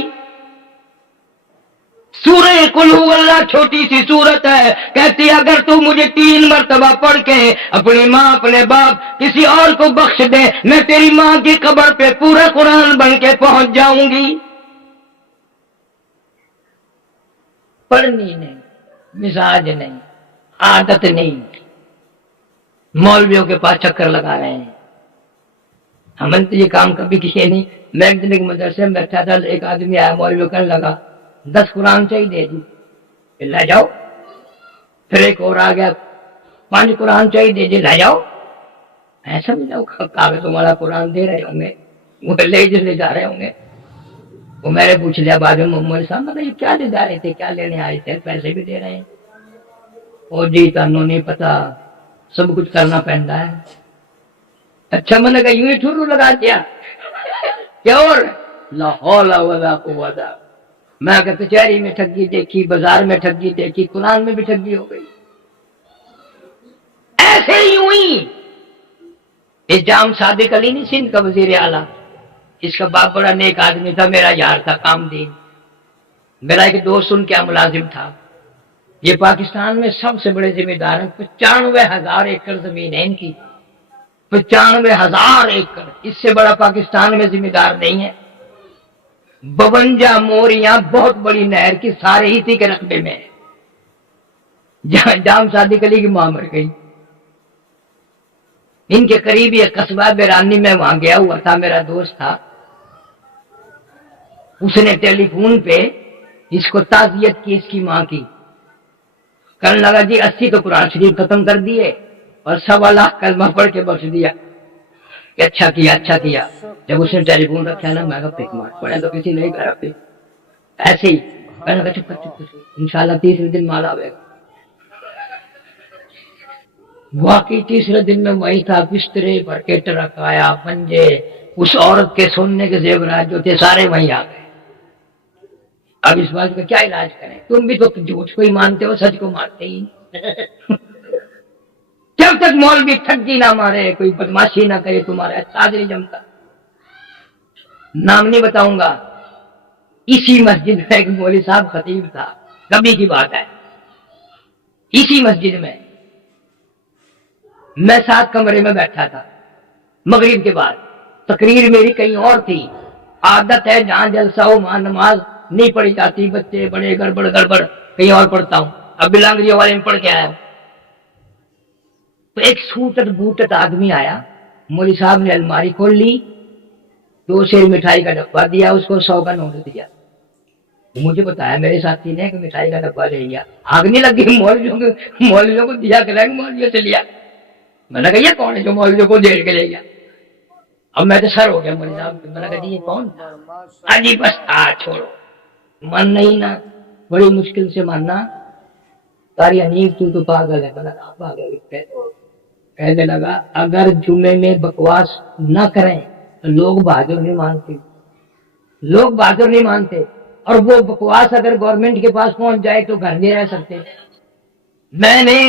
سورہ قل ہو اللہ چھوٹی سی سورت ہے، کہتی ہے اگر تو مجھے 3 مرتبہ پڑھ کے اپنی ماں، اپنے باپ، کسی اور کو بخش دے، میں تیری ماں کی قبر پہ پورا قرآن بن کے پہنچ جاؤں گی۔ پڑھنی نہیں، مزاج نہیں، عادت نہیں، مولویوں کے پاس چکر لگا رہے ہیں۔ ہم نے تو یہ کام کبھی کیے نہیں۔ میں ایک دن ایک مدرسے میں بیٹھا تھا، ایک آدمی آیا مولوی کرنے لگا 10 قرآن چاہیے جی، لے جاؤ۔ پھر ایک اور آ گیا 5 قرآن چاہیے جی، لے جاؤ۔ ایسا بھی جاؤ کاغذ تمہارا قرآن دے رہے ہوں گے، وہ لے جا رہے ہوں گے۔ وہ میں نے پوچھ لیا بعد میں محمد صاحب مطلب یہ کیا لے جا رہے تھے، کیا لینے آئے تھے؟ پیسے بھی دے رہے ہیں۔ اور جی تنوں نہیں پتا، سب کچھ کرنا پڑتا ہے۔ اچھا میں نے کہا یوں ہی ٹھرو لگا دیا کیا؟ اور لا حول ولا قوت۔ میں کہ کچہری میں ٹھگی دیکھی، بازار میں ٹھگی دیکھی، قرآن میں بھی ٹھگی ہو گئی۔ ایسے ہی ہوئی۔ جام صادق علی نہیں سندھ کا وزیر اعلیٰ، اس کا باپ بڑا نیک آدمی تھا، میرا یار تھا کام دین، میرا ایک دوست ان کا ملازم تھا۔ یہ پاکستان میں سب سے بڑے ذمہ دار ہیں، 95,000 ایکڑ زمین ہے ان کی، 95,000 ایکڑ، اس سے بڑا پاکستان میں ذمہ دار نہیں ہے۔ 52 موریاں بہت بڑی نہر کی سارے اسی کے رقبے میں ہے۔ جام صادق علی کی ماں مر گئی۔ ان کے قریب ایک قصبہ بیرانی میں وہاں گیا ہوا تھا، میرا دوست تھا، اس نے ٹیلی فون پہ اس کو تعزیت کی اس کی ماں کی، کہنے لگا جی 80 تو قرآن شریف ختم کر دیے اور 1.25 لاکھ کلمہ پڑھ کے بخش دیا۔ کہ اچھا کیا اچھا کیا۔ جب اس نے ٹیلی فون رکھا نا، میں کہا پک مار پڑے تو کسی نہیں کرا، پہ ایسے ہی میں نے کہا چپ انشاءاللہ 30ویں دن مال آئے گا۔ واقعی 30ویں دن میں وہی تھا، بسترے بھر کے ٹرک آیا، پنجے، اس عورت کے سونے کے زیورات جو تھے سارے وہیں آ گئے۔ اب اس بات کا کیا علاج کریں؟ تم بھی تو جھوٹ کو ہی مانتے ہو، سچ کو مانتے ہی۔ جب تک مولوی ٹھگی نہ مارے، کوئی بدماشی نہ کرے، تمہارا احساس نہیں جمتا۔ نام نہیں بتاؤں گا، اسی مسجد میں ایک مولوی صاحب خطیب تھا، کبھی کی بات ہے، اسی مسجد میں میں 7 کمرے میں بیٹھا تھا۔ مغرب کے بعد تقریر میری کہیں اور تھی، عادت ہے جہاں جلسہ ہو وہاں نماز نہیں پڑھی جاتی، بچے بڑے گڑبڑ کہیں اور پڑھتا ہوں۔ اب بلانگری والے میں پڑھ کے آیا ہوں، تو ایک سوٹت بوٹت آدمی آیا، مولوی صاحب نے الماری کھول لی، 2 سیر مٹھائی کا ڈبہ دیا، اس کو 100 کا نوٹ دیا۔ مجھے بتایا میرے ساتھی نے کہ مٹھائی کا ڈبہ لے لیا، آگ نہیں لگی، مولویوں کو دیا کہ مولویوں سے لیا۔ میں نے کہا یہ کون ہے جو مولویوں کو دے کے لے گیا؟ اب میں تو سر ہو گیا مولوی صاحب، میں نے کہا جی یہ کون؟ جی بس چھوڑو، من نہیں نا، بڑی مشکل سے ماننا۔ قاری حنیف تو پاگل ہے، بلا پاگل ہے۔ کہنے لگا اگر جمعے میں بکواس نہ کریں تو لوگ بہادر نہیں مانتے، لوگ بہادر نہیں مانتے، اور وہ بکواس اگر گورنمنٹ کے پاس پہنچ جائے تو گھر نہیں رہ سکتے۔ میں نے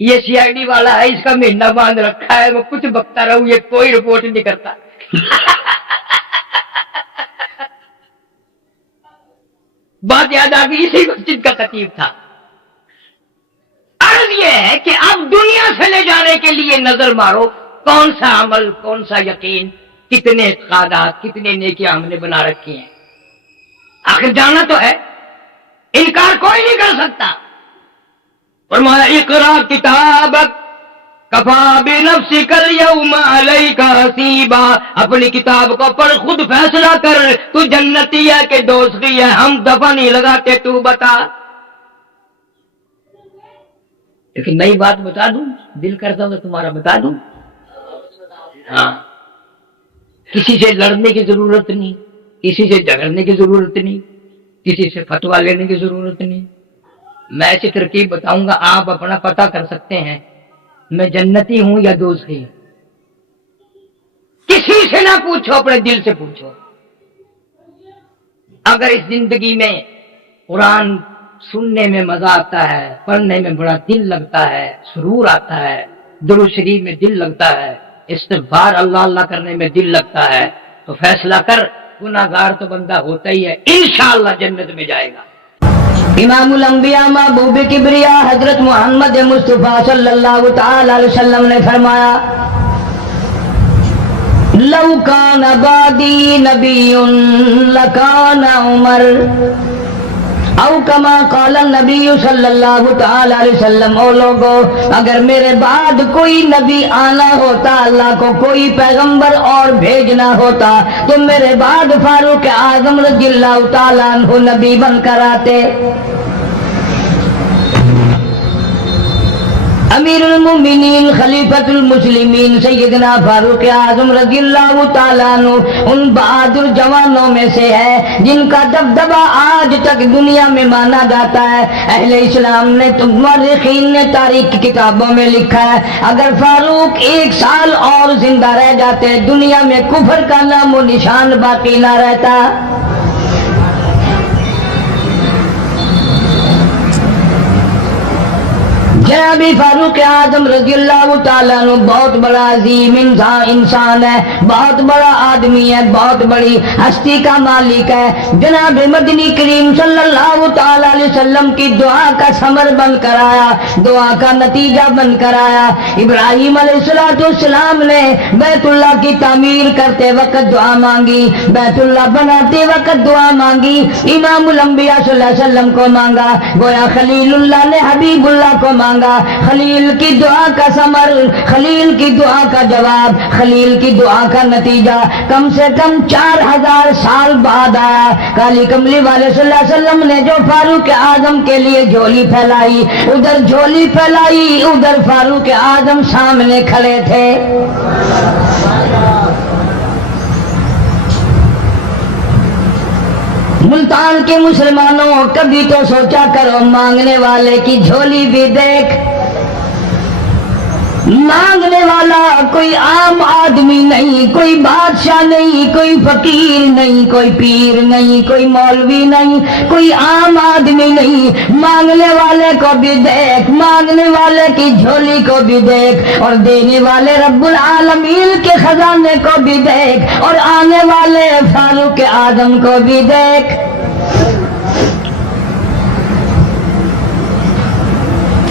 یہ سی آئی ڈی والا ہے، اس کا مہینہ باندھ رکھا ہے، وہ کچھ بکتا رہوں، یہ کوئی رپورٹ نہیں کرتا۔ بات یاد آ گئی، اسی مسجد کا خطیب تھا۔ عرض یہ ہے کہ اب دنیا سے لے جانے کے لیے نظر مارو، کون سا عمل، کون سا یقین، کتنے اعتقادات، کتنے نیکیاں ہم نے بنا رکھی ہیں۔ آخر جانا تو ہے، انکار کوئی نہیں کر سکتا۔ فرمایا اقرا کتابک کفا بنفسک الیوم علیک حسیبا، اپنی کتاب کو پڑھ، خود فیصلہ کر، تو جنتی ہے کہ دوزخی ہے، ہم دفع نہیں لگاتے، تو بتا۔ لیکن نئی بات بتا دوں، دل کرتا ہوں کہ تمہارا بتا دوں۔ ہاں، کسی سے لڑنے کی ضرورت نہیں، کسی سے جھگڑنے کی ضرورت نہیں، کسی سے فتویٰ لینے کی ضرورت نہیں۔ میں ایسی ترکیب بتاؤں گا، آپ اپنا پتہ کر سکتے ہیں میں جنتی ہوں یا دوزخی۔ کسی سے نہ پوچھو، اپنے دل سے پوچھو۔ اگر اس زندگی میں قرآن سننے میں مزہ آتا ہے، پڑھنے میں بڑا دل لگتا ہے، سرور آتا ہے، درود شریف میں دل لگتا ہے، استغفار اللہ اللہ کرنے میں دل لگتا ہے، تو فیصلہ کر، گناہگار تو بندہ ہوتا ہی ہے، انشاءاللہ جنت میں جائے گا۔ امام الانبیاء محبوب کبریا حضرت محمد مصطفیٰ صلی اللہ تعالی علیہ وسلم نے فرمایا لو کان بعدی نبی لکان عمر، او کما قال النبی صلی اللہ تعالی علیہ وسلم، او لوگو اگر میرے بعد کوئی نبی آنا ہوتا، اللہ کو کوئی پیغمبر اور بھیجنا ہوتا تو میرے بعد فاروق اعظم رضی اللہ تعالیٰ عنہ نبی بن کر آتے۔ امیر المومنین خلیفۃ المسلمین سیدنا فاروق اعظم رضی اللہ تعالیٰ عنہ ان بہادر جوانوں میں سے ہے جن کا دبدبہ آج تک دنیا میں مانا جاتا ہے۔ اہل اسلام نے، مورخین نے تاریخ کی کتابوں میں لکھا ہے اگر فاروق 1 سال اور زندہ رہ جاتے دنیا میں کفر کا نام و نشان باقی نہ رہتا۔ جناب فاروق اعظم رضی اللہ تعالیٰ عنہ بہت بڑا عظیم انسان ہے، بہت بڑا آدمی ہے، بہت بڑی ہستی کا مالک ہے۔ جناب مدنی کریم صلی اللہ تعالیٰ علیہ وسلم کی دعا کا ثمر بن کر آیا، دعا کا نتیجہ بن کر آیا۔ ابراہیم علیہ السلام نے بیت اللہ کی تعمیر کرتے وقت دعا مانگی، بیت اللہ بناتے وقت دعا مانگی، امام الانبیاء صلی اللہ علیہ وسلم کو مانگا، گویا خلیل اللہ نے حبیب اللہ کو مانگا۔ خلیل کی دعا کا ثمر، خلیل کی دعا کا جواب، خلیل کی دعا کا نتیجہ کم سے کم 4000 سال بعد آیا۔ کالی کملی والے صلی اللہ علیہ وسلم نے جو فاروق اعظم کے لیے جھولی پھیلائی، ادھر جھولی پھیلائی، ادھر فاروق اعظم سامنے کھڑے تھے۔ ملتان کے مسلمانوں کبھی تو سوچا کرو، مانگنے والے کی جھولی بھی دیکھ۔ مانگنے والا کوئی عام آدمی نہیں، کوئی بادشاہ نہیں، کوئی فقیر نہیں، کوئی پیر نہیں، کوئی مولوی نہیں، کوئی عام آدمی نہیں۔ مانگنے والے کو بھی دیکھ، مانگنے والے کی جھولی کو بھی دیکھ، اور دینے والے رب العالمین کے خزانے کو بھی دیکھ، اور آنے والے فاروق اعظم کو بھی دیکھ۔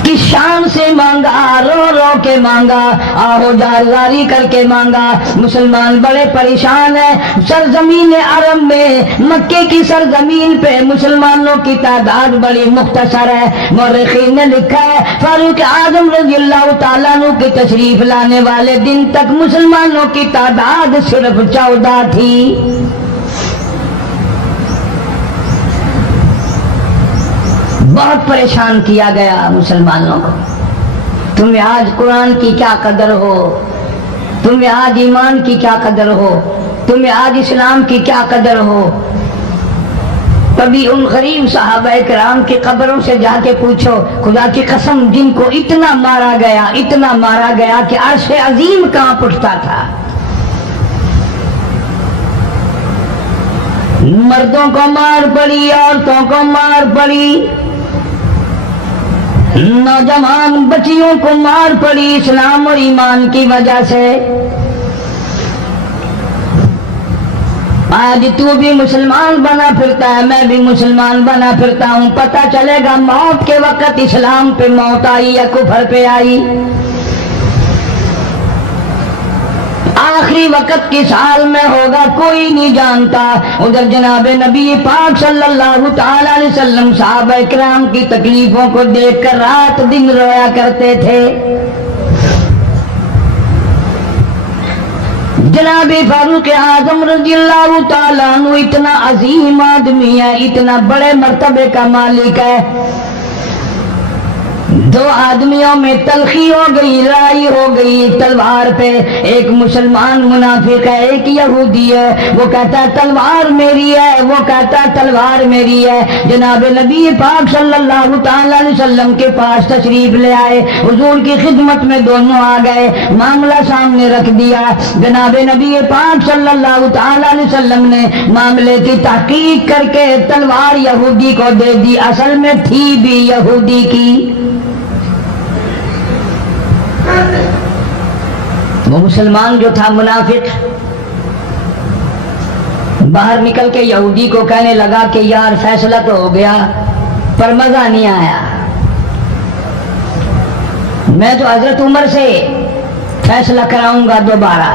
کس شان سے مانگا، رو رو کے مانگا، آہو جاری کر کے مانگا۔ مسلمان بڑے پریشان ہیں۔ سرزمین عرب میں، مکے کی سرزمین پہ مسلمانوں کی تعداد بڑی مختصر ہے۔ مورخین نے لکھا ہے فاروق اعظم رضی اللہ تعالیٰ عنہ کے تشریف لانے والے دن تک مسلمانوں کی تعداد صرف 14 تھی۔ بہت پریشان کیا گیا مسلمانوں کو۔ تمہیں آج قرآن کی کیا قدر ہو، تمہیں آج ایمان کی کیا قدر ہو، تمہیں آج اسلام کی کیا قدر ہو۔ کبھی ان غریب صحابہ کرام کی قبروں سے جا کے پوچھو، خدا کی قسم جن کو اتنا مارا گیا کہ عرش عظیم کانپ اٹھتا تھا، مردوں کو مار پڑی، عورتوں کو مار پڑی، نوجوان بچیوں کو مار پڑی اسلام اور ایمان کی وجہ سے۔ آج تو بھی مسلمان بنا پھرتا ہے، میں بھی مسلمان بنا پھرتا ہوں، پتہ چلے گا موت کے وقت اسلام پہ موت آئی یا کفر پہ آئی۔ آخری وقت کس حال میں ہوگا کوئی نہیں جانتا۔ ادھر جناب نبی پاک صلی اللہ تعالی علیہ وسلم صحابہ کرام کی تکلیفوں کو دیکھ کر رات دن رویا کرتے تھے۔ جناب فاروق اعظم رضی اللہ تعالیٰ عنہ اتنا عظیم آدمی ہے، اتنا بڑے مرتبے کا مالک ہے، دو آدمیوں میں تلخی ہو گئی، لڑائی ہو گئی تلوار پہ۔ ایک مسلمان منافق ہے، ایک یہودی ہے، وہ کہتا ہے تلوار میری ہے، وہ کہتا ہے تلوار میری ہے۔ جناب نبی پاک صلی اللہ تعالی علیہ وسلم کے پاس تشریف لے آئے، حضور کی خدمت میں دونوں آ گئے، معاملہ سامنے رکھ دیا۔ جناب نبی پاک صلی اللہ تعالی علیہ وسلم نے معاملے کی تحقیق کر کے تلوار یہودی کو دے دی، اصل میں تھی بھی یہودی کی۔ وہ مسلمان جو تھا منافق باہر نکل کے یہودی کو کہنے لگا کہ یار فیصلہ تو ہو گیا پر مزہ نہیں آیا، میں تو حضرت عمر سے فیصلہ کراؤں گا دوبارہ۔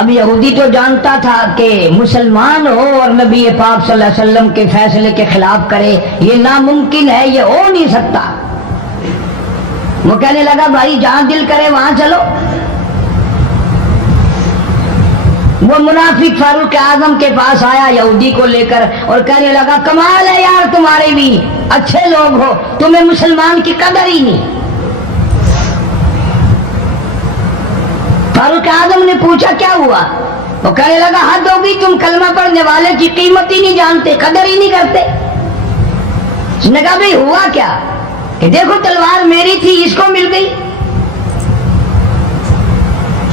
اب یہودی تو جانتا تھا کہ مسلمان ہو اور نبی پاک صلی اللہ علیہ وسلم کے فیصلے کے خلاف کرے، یہ ناممکن ہے، یہ ہو نہیں سکتا۔ وہ کہنے لگا بھائی جہاں دل کرے وہاں چلو۔ وہ منافق فاروق اعظم کے پاس آیا یہودی کو لے کر اور کہنے لگا کمال ہے یار تمہارے بھی، اچھے لوگ ہو، تمہیں مسلمان کی قدر ہی نہیں۔ فاروق اعظم نے پوچھا کیا ہوا؟ وہ کہنے لگا حد ہوگی، تم کلمہ پڑھنے والے کی قیمت ہی نہیں جانتے، قدر ہی نہیں کرتے۔ اس نے کہا بھائی ہوا کیا؟ کہ دیکھو تلوار میری تھی، اس کو مل گئی،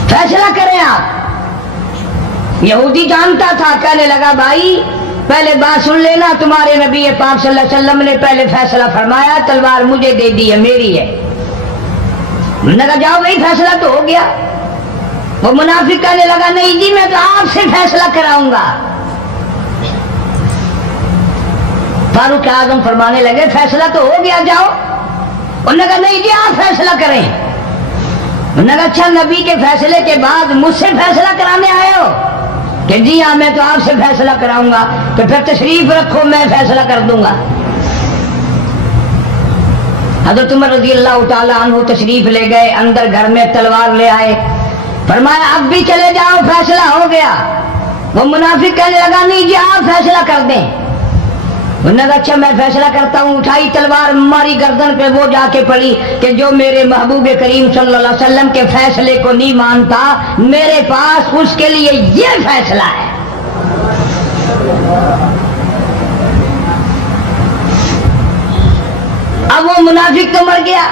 فیصلہ کریں آپ۔ یہودی جانتا تھا، کہنے لگا بھائی پہلے بات سن لینا، تمہارے نبی پاک صلی اللہ علیہ وسلم نے پہلے فیصلہ فرمایا، تلوار مجھے دے دی ہے، میری ہے۔ انہوں نے کہا جاؤ بھائی فیصلہ تو ہو گیا۔ وہ منافق کہنے لگا نہیں جی میں تو آپ سے فیصلہ کراؤں گا۔ فاروق اعظم فرمانے لگے فیصلہ تو ہو گیا جاؤ۔ انہوں نے کہا نہیں جی آپ فیصلہ کریں۔ انہوں نے کہا اچھا نبی کے فیصلے کے بعد مجھ سے فیصلہ کرانے آئے ہو؟ کہ جی ہاں میں تو آپ سے فیصلہ کراؤں گا۔ تو پھر تشریف رکھو میں فیصلہ کر دوں گا۔ حضرت عمر رضی اللہ تعالیٰ عنہ تشریف لے گئے، اندر گھر میں تلوار لے آئے، فرمایا اب بھی چلے جاؤ فیصلہ ہو گیا۔ وہ منافق کہنے لگا نہیں جی آپ فیصلہ کر دیں۔ انہوں نے کہا اچھا میں فیصلہ کرتا ہوں۔ اٹھائی تلوار، ماری گردن پہ، وہ جا کے پڑی کہ جو میرے محبوب کریم صلی اللہ علیہ وسلم کے فیصلے کو نہیں مانتا، میرے پاس اس کے لیے یہ فیصلہ ہے۔ اب وہ منافق تو مر گیا،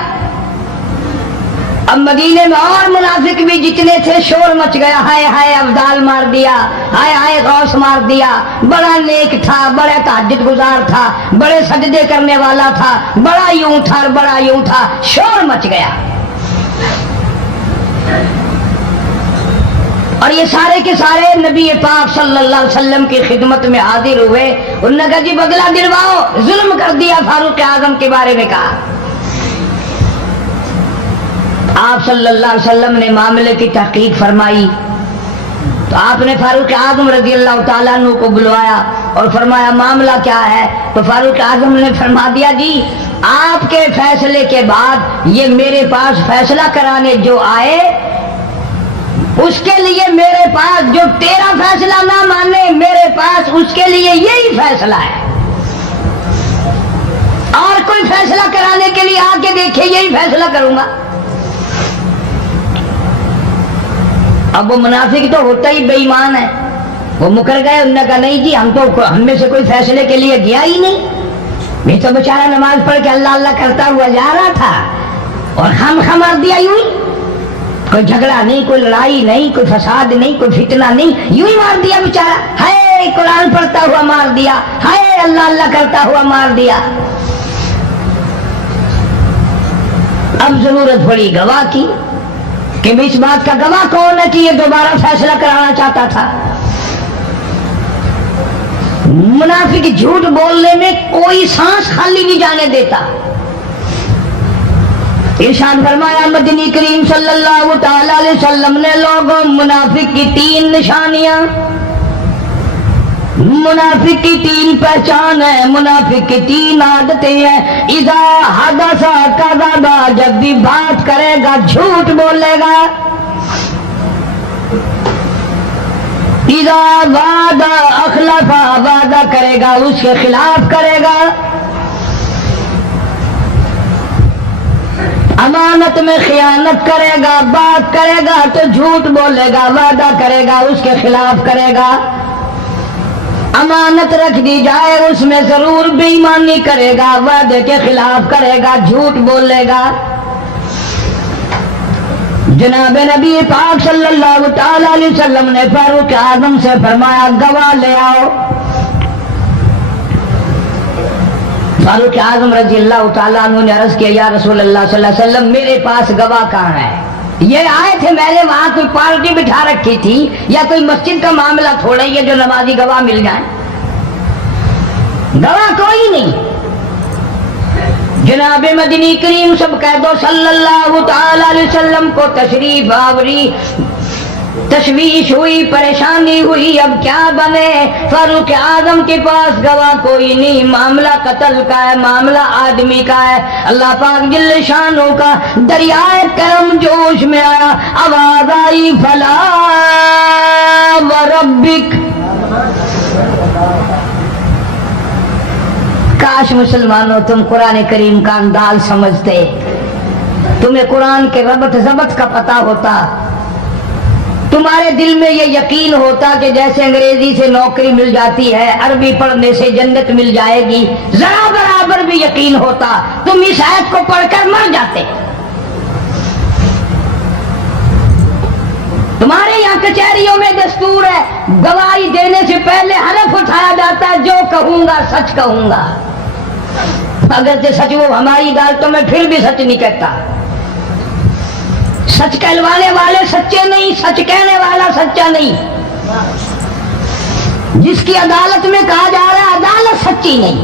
اب مدینے میں اور منافق بھی جتنے تھے شور مچ گیا، ہائے ہائے ابدال مار دیا، ہائے ہائے غوث مار دیا، بڑا نیک تھا، بڑا تہجد گزار تھا، بڑے سجدے کرنے والا تھا، بڑا یوں تھا اور بڑا یوں تھا، شور مچ گیا۔ اور یہ سارے کے سارے نبی پاک صلی اللہ علیہ وسلم کی خدمت میں حاضر ہوئے۔ انہوں نے کہا جی بدلہ دلواؤ، ظلم کر دیا فاروق اعظم کے بارے میں کہا۔ آپ صلی اللہ علیہ وسلم نے معاملے کی تحقیق فرمائی تو آپ نے فاروق اعظم رضی اللہ تعالیٰ عنہ کو بلوایا اور فرمایا معاملہ کیا ہے؟ تو فاروق اعظم نے فرما دیا جی آپ کے فیصلے کے بعد یہ میرے پاس فیصلہ کرانے جو آئے، اس کے لیے میرے پاس جو تیرا فیصلہ نہ مانے، میرے پاس اس کے لیے یہی فیصلہ ہے، اور کوئی فیصلہ کرانے کے لیے آ کے دیکھے یہی فیصلہ کروں گا۔ اب وہ منافق تو ہوتا ہی بے ایمان ہے، وہ مکر گئے. انہوں نے کہا نہیں جی ہم میں سے کوئی فیصلے کے لیے گیا ہی نہیں. میں تو بیچارہ نماز پڑھ کے اللہ اللہ کرتا ہوا جا رہا تھا اور خام مار دیا یوں ہی. کوئی جھگڑا نہیں, کوئی لڑائی نہیں, کوئی فساد نہیں, کوئی فتنہ نہیں, یوں ہی مار دیا بیچارہ. ہائے قرآن پڑھتا ہوا مار دیا, ہائے اللہ اللہ کرتا ہوا مار دیا. اب ضرورت پڑی گواہ کی کہ اس بات کا گواہ کون ہے کہ یہ دوبارہ فیصلہ کرانا چاہتا تھا. منافق جھوٹ بولنے میں کوئی سانس خالی نہیں جانے دیتا. ارشاد فرمایا مدنی کریم صلی اللہ تعالی علیہ وسلم نے لوگوں منافق کی 3 نشانیاں, منافق کی 3 پہچان ہے, منافق کی 3 عادتیں ہیں. اذا حدث کذب, جب بھی بات کرے گا جھوٹ بولے گا. اذا وعد اخلف, وعدہ کرے گا اس کے خلاف کرے گا. امانت میں خیانت کرے گا, بات کرے گا تو جھوٹ بولے گا, وعدہ کرے گا اس کے خلاف کرے گا. امانت رکھ دی جائے اس میں ضرور بے ایمانی کرے گا, وعدے کے خلاف کرے گا, جھوٹ بولے گا. جناب نبی پاک صلی اللہ تعالی علیہ وسلم نے فاروق اعظم سے فرمایا گواہ لے آؤ. فاروق اعظم رضی اللہ تعالیٰ عنہ نے عرض کیا یا رسول اللہ صلی اللہ علیہ وسلم میرے پاس گواہ کہاں ہے؟ یہ آئے تھے, میں نے وہاں کوئی پارٹی بٹھا رکھی تھی یا کوئی مسجد کا معاملہ تھوڑا ہی ہے جو نمازی گواہ مل جائیں. گواہ کوئی نہیں. جناب مدنی کریم سب کہہ دو صلی اللہ تعالی علیہ وسلم کو تشریف آوری, تشویش ہوئی, پریشانی ہوئی, اب کیا بنے؟ فاروق اعظم کے پاس گواہ کوئی نہیں, معاملہ قتل کا ہے, معاملہ آدمی کا ہے. اللہ پاک جل شانوں کا دریائے کرم جوش میں آیا, آواز آئی فلا وربک. کاش مسلمانوں تم قرآن کریم کا انداز سمجھتے, تمہیں قرآن کے ربط ضبط کا پتہ ہوتا, تمہارے دل میں یہ یقین ہوتا کہ جیسے انگریزی سے نوکری مل جاتی ہے, عربی پڑھنے سے جنت مل جائے گی, ذرا برابر بھی یقین ہوتا تم اس آیت کو پڑھ کر مر جاتے. تمہارے یہاں کچہریوں میں دستور ہے گواہی دینے سے پہلے حلف اٹھایا جاتا ہے جو کہوں گا سچ کہوں گا. اگر سے سچ وہ ہماری عدالتوں میں پھر بھی سچ نہیں کہتا. سچ کہلوانے والے سچے نہیں, سچ کہنے والا سچا نہیں. جس کی عدالت میں کہا جا رہا ہے عدالت سچی نہیں.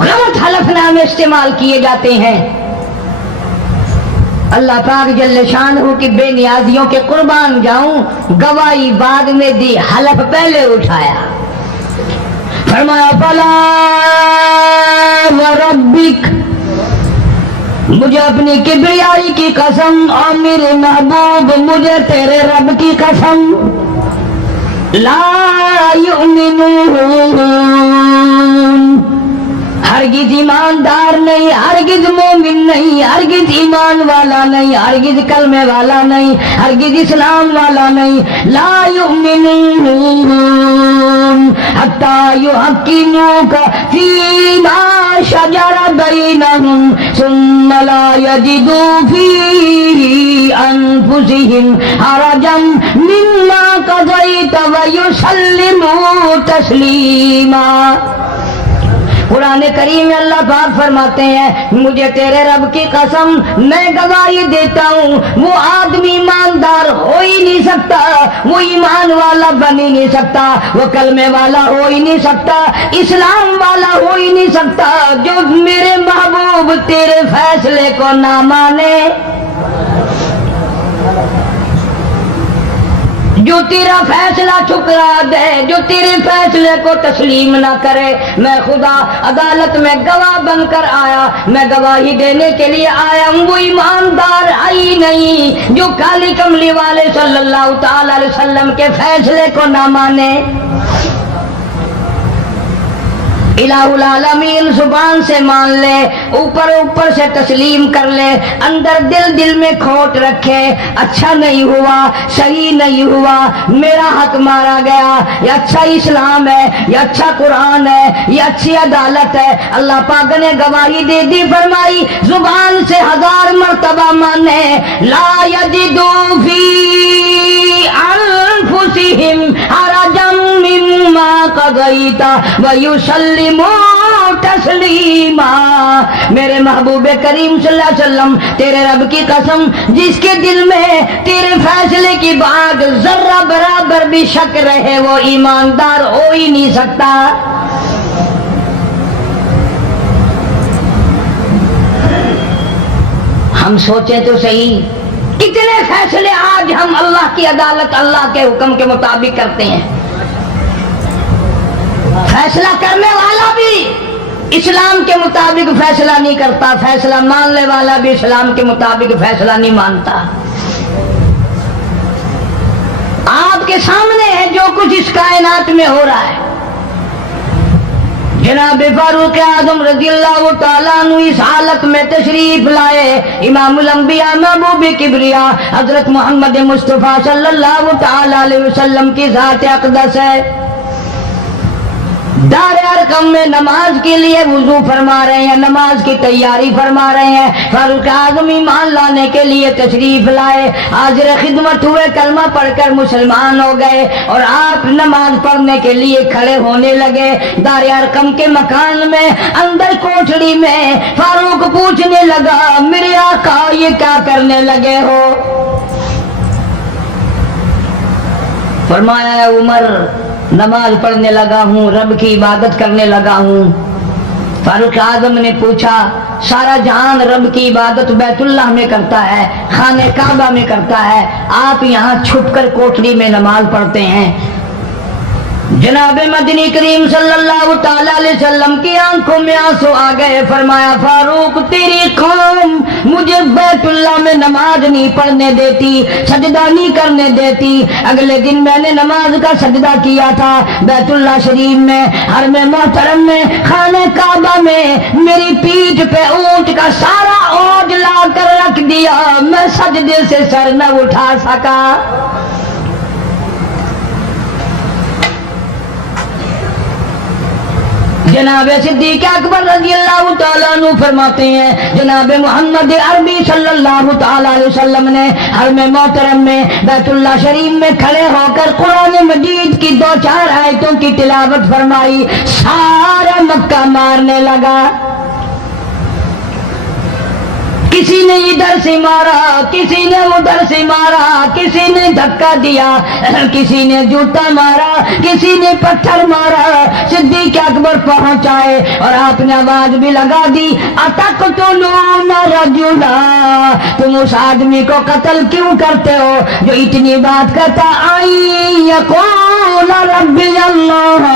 غلط حلف نامے استعمال کیے جاتے ہیں. اللہ پاک جل شانہ کی بے نیازیوں کے قربان جاؤں, گواہی بعد میں دی, حلف پہلے اٹھایا. فرمایا فلا وربک, مجھے اپنی کبریائی کی قسم اور میرے محبوب مجھے تیرے رب کی قسم, لا یؤمنون, ہرگز ایماندار نہیں, ہرگز مومن نہیں, ہرگز ایمان والا نہیں, ہرگز کلمے والا نہیں, ہرگز اسلام والا نہیں. لا یؤمنون حتی یحکموک فیما شجر بینہم ثم لا یجدوا فی انفسہم حرجا مما قضیت ویسلموا تسلیما. قرآن کریم میں اللہ پاک فرماتے ہیں مجھے تیرے رب کی قسم میں گواہی دیتا ہوں وہ آدمی ایماندار ہو ہی نہیں سکتا, وہ ایمان والا بن ہی نہیں سکتا, وہ کلمے والا ہو ہی نہیں سکتا, اسلام والا ہو ہی نہیں سکتا جو میرے محبوب تیرے فیصلے کو نہ مانے, جو تیرا فیصلہ ٹھکرا دے, جو تیرے فیصلے کو تسلیم نہ کرے. میں خدا عدالت میں گواہ بن کر آیا, میں گواہی دینے کے لیے آیا ہوں, وہ ایماندار آئی نہیں جو کالی کملی والے صلی اللہ تعالی علیہ وسلم کے فیصلے کو نہ مانے. الہ العالمین زبان سے مان لے، اوپر اوپر سے تسلیم کر لے، اندر دل میں کھوٹ رکھے، اچھا نہیں ہوا، صحیح نہیں ہوا، میرا حق مارا گیا، یہ اچھا اسلام ہے، یہ اچھا قرآن ہے، یہ اچھی عدالت ہے۔ اللہ پاک نے گواہی دے دی، فرمائی زبان سے 1000 مرتبہ مانے، لا یجدو فی انفسہم حرجا مما قضیت ویسلموا تسلیما۔ میرے محبوب کریم صلی اللہ علیہ وسلم، تیرے رب کی قسم، جس کے دل میں تیرے فیصلے کی بات ذرہ برابر بھی شک رہے وہ ایماندار ہو ہی نہیں سکتا۔ ہم سوچیں تو صحیح، کتنے فیصلے آج ہم اللہ کی عدالت، اللہ کے حکم کے مطابق کرتے ہیں۔ فیصلہ کرنے والا بھی اسلام کے مطابق فیصلہ نہیں کرتا، فیصلہ ماننے والا بھی اسلام کے مطابق فیصلہ نہیں مانتا۔ آپ کے سامنے ہے جو کچھ اس کائنات میں ہو رہا ہے۔ جناب فاروق اعظم رضی اللہ تعالیٰ عنہ اس حالت میں تشریف لائے، امام الانبیاء محبوب کبریا حضرت محمد مصطفیٰ صلی اللہ تعالیٰ علیہ وسلم کی ذات اقدس ہے۔ دار ارقم میں نماز کے لیے وضو فرما رہے ہیں، نماز کی تیاری فرما رہے ہیں۔ فاروق اعظم ایمان لانے کے لیے تشریف لائے، حاضر خدمت ہوئے، کلمہ پڑھ کر مسلمان ہو گئے، اور آپ نماز پڑھنے کے لیے کھڑے ہونے لگے۔ دار ارقم کے مکان میں اندر کوٹھڑی میں فاروق پوچھنے لگا، میرے آقا یہ کیا کرنے لگے ہو؟ فرمایا عمر نماز پڑھنے لگا ہوں، رب کی عبادت کرنے لگا ہوں۔ فاروق اعظم نے پوچھا، سارا جہان رب کی عبادت بیت اللہ میں کرتا ہے، خانہ کعبہ میں کرتا ہے، آپ یہاں چھپ کر کوٹھڑی میں نماز پڑھتے ہیں؟ جناب مدنی کریم صلی اللہ تعالی علیہ وسلم کی آنکھوں میں آنسو آ گئے۔ فرمایا فاروق تیری قوم مجھے بیت اللہ میں نماز نہیں پڑھنے دیتی، سجدہ نہیں کرنے دیتی۔ اگلے دن میں نے نماز کا سجدہ کیا تھا بیت اللہ شریف میں، حرم محترم میں، خانہ کعبہ میں، میری پیٹھ پہ اونٹ کا سارا اوج لا کر رکھ دیا، میں سجدے سے سر نہ اٹھا سکا۔ جناب صدیق اکبر رضی اللہ تعالیٰ عنہ فرماتے ہیں، جناب محمد عربی صلی اللہ تعالیٰ علیہ وسلم نے حرم محترم میں بیت اللہ شریف میں کھڑے ہو کر قرآن مجید کی 2-4 آیتوں کی تلاوت فرمائی، سارا مکہ مارنے لگا۔ کسی نے ادھر سے مارا، کسی نے ادھر سے مارا، کسی نے دھکا دیا، کسی نے جوتا مارا، کسی نے پتھر مارا۔ صدیق اکبر پہنچ آئے اور آپ نے آواز بھی لگا دی، اتقتلون رجلا، تم اس آدمی کو قتل کیوں کرتے ہو جو اتنی بات کہتا، آئی یقول ربی اللہ،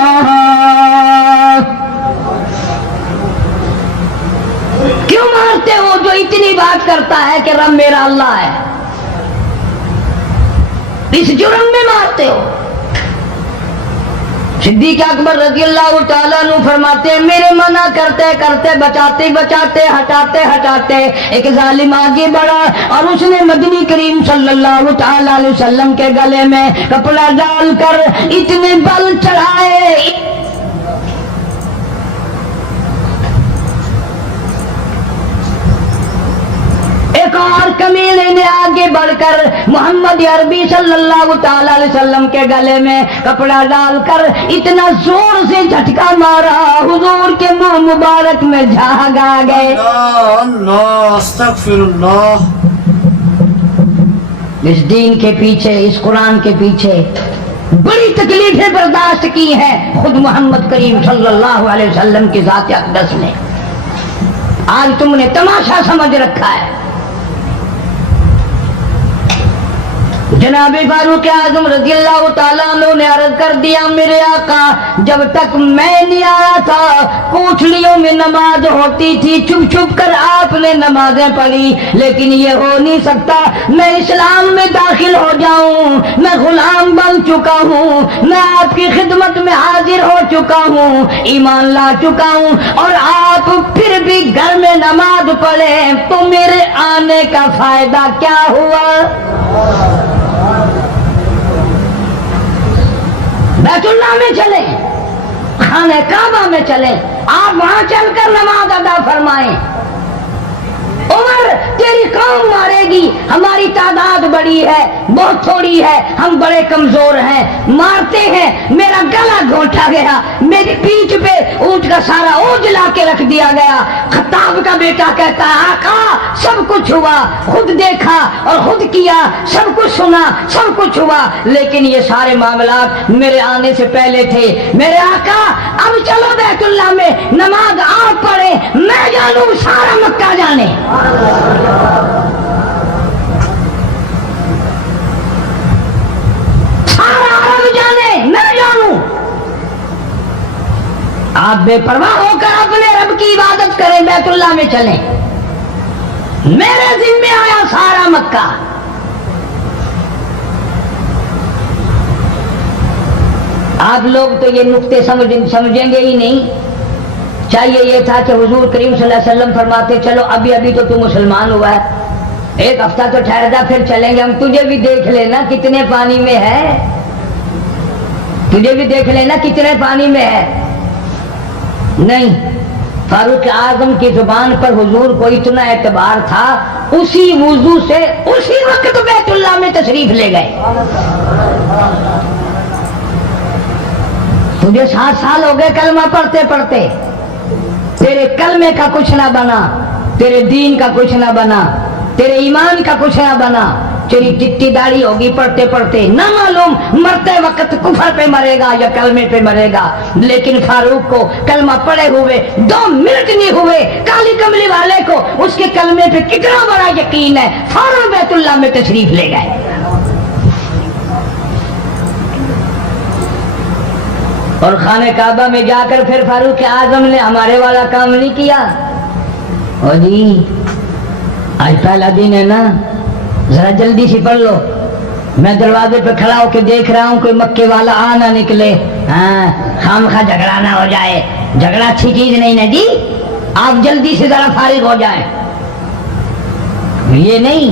کیوں مارتے ہو جو اتنی بات کرتا ہے کہ رب میرا اللہ ہے؟ اس جرم میں مارتے ہو؟ صدیق اکبر رضی اللہ تعالیٰ عنہ فرماتے ہیں، میرے منع کرتے کرتے، بچاتے بچاتے، ہٹاتے ہٹاتے ایک ظالم آگے بڑھا اور اس نے مدنی کریم صلی اللہ تعالیٰ علیہ وسلم کے گلے میں کپڑا ڈال کر اتنے بل چڑھائے۔ ایک اور کمینے نے آگے بڑھ کر محمد عربی صلی اللہ تعالی علیہ وسلم کے گلے میں کپڑا ڈال کر اتنا زور سے جھٹکا مارا، حضور کے منہ مبارک میں جھاگ آ گئے۔ اللہ استغفر اللہ۔ اس دین کے پیچھے، اس قرآن کے پیچھے بڑی تکلیفیں برداشت کی ہیں خود محمد کریم صلی اللہ علیہ وسلم کی ذات اقدس نے۔ آج تم نے تماشا سمجھ رکھا ہے۔ جناب فاروق اعظم رضی اللہ تعالیٰ عنہ نے عرض کر دیا میرے آقا جب تک میں نہیں آیا تھا کوٹھلیوں میں نماز ہوتی تھی، چھپ چھپ کر آپ نے نمازیں پڑھی، لیکن یہ ہو نہیں سکتا، میں اسلام میں داخل ہو جاؤں، میں غلام بن چکا ہوں، میں آپ کی خدمت میں حاضر ہو چکا ہوں، ایمان لا چکا ہوں، اور آپ پھر بھی گھر میں نماز پڑھیں تو میرے آنے کا فائدہ کیا ہوا؟ بیت اللہ میں چلیں، خانہ کعبہ میں چلیں، آپ وہاں چل کر نماز ادا فرمائیں۔ عمر تیری قوم مارے گی، ہماری تعداد بڑی ہے، بہت تھوڑی ہے، ہم بڑے کمزور ہیں، مارتے ہیں، میرا گلا گھونٹا گیا، میری پیٹھ پہ اونٹ کا سارا اونٹ لا کے رکھ دیا گیا۔ خطاب کا بیٹا کہتا ہے آقا سب کچھ ہوا، خود دیکھا اور خود کیا، سب کچھ سنا، سب کچھ ہوا، لیکن یہ سارے معاملات میرے آنے سے پہلے تھے۔ میرے آقا اب چلو بیت اللہ میں نماز آپ پڑھیں، میں جانوں سارا مکہ جانے۔ سارا عرب جانے، میں جانوں۔ آپ بے پرواہ ہو کر اپنے رب کی عبادت کریں، بیت اللہ میں چلیں، میرے ذمہ آیا سارا مکہ۔ آپ لوگ تو یہ نقطے سمجھیں گے ہی نہیں۔ چاہیے یہ تھا کہ حضور کریم صلی اللہ علیہ وسلم فرماتے چلو ابھی ابھی تو مسلمان ہوا ہے، ایک ہفتہ تو ٹھہر جا پھر چلیں گے، ہم تجھے بھی دیکھ لینا کتنے پانی میں ہے، تجھے بھی دیکھ لینا کتنے پانی میں ہے۔ نہیں، فاروق اعظم کی زبان پر حضور کو اتنا اعتبار تھا، اسی وضو سے اسی وقت بیت اللہ میں تشریف لے گئے۔ تجھے 7 سال ہو گئے کلمہ پڑھتے پڑھتے، تیرے کلمے کا کچھ نہ بنا، تیرے دین کا کچھ نہ بنا، تیرے ایمان کا کچھ نہ بنا، تیری ٹٹی داڑھی ہوگی پڑھتے پڑھتے، نہ معلوم مرتے وقت کفر پہ مرے گا یا کلمے پہ مرے گا، لیکن فاروق کو کلمہ پڑھے ہوئے 2 منٹ نہیں ہوئے، کالی کملی والے کو اس کے کلمے پہ کتنا بڑا یقین ہے، فوراً بیت اللہ میں تشریف لے گئے۔ اور خانہ کعبہ میں جا کر پھر فاروق اعظم نے ہمارے والا کام نہیں کیا، او جی آج پہلا دن ہے نا، ذرا جلدی سے پڑھ لو، میں دروازے پہ کھڑا ہو کے دیکھ رہا ہوں کوئی مکے والا آ نہ نکلے، ہاں خامخواہ جھگڑا نہ ہو جائے، جھگڑا اچھی چیز نہیں نا جی، آپ جلدی سے ذرا فارغ ہو جائیں۔ یہ نہیں،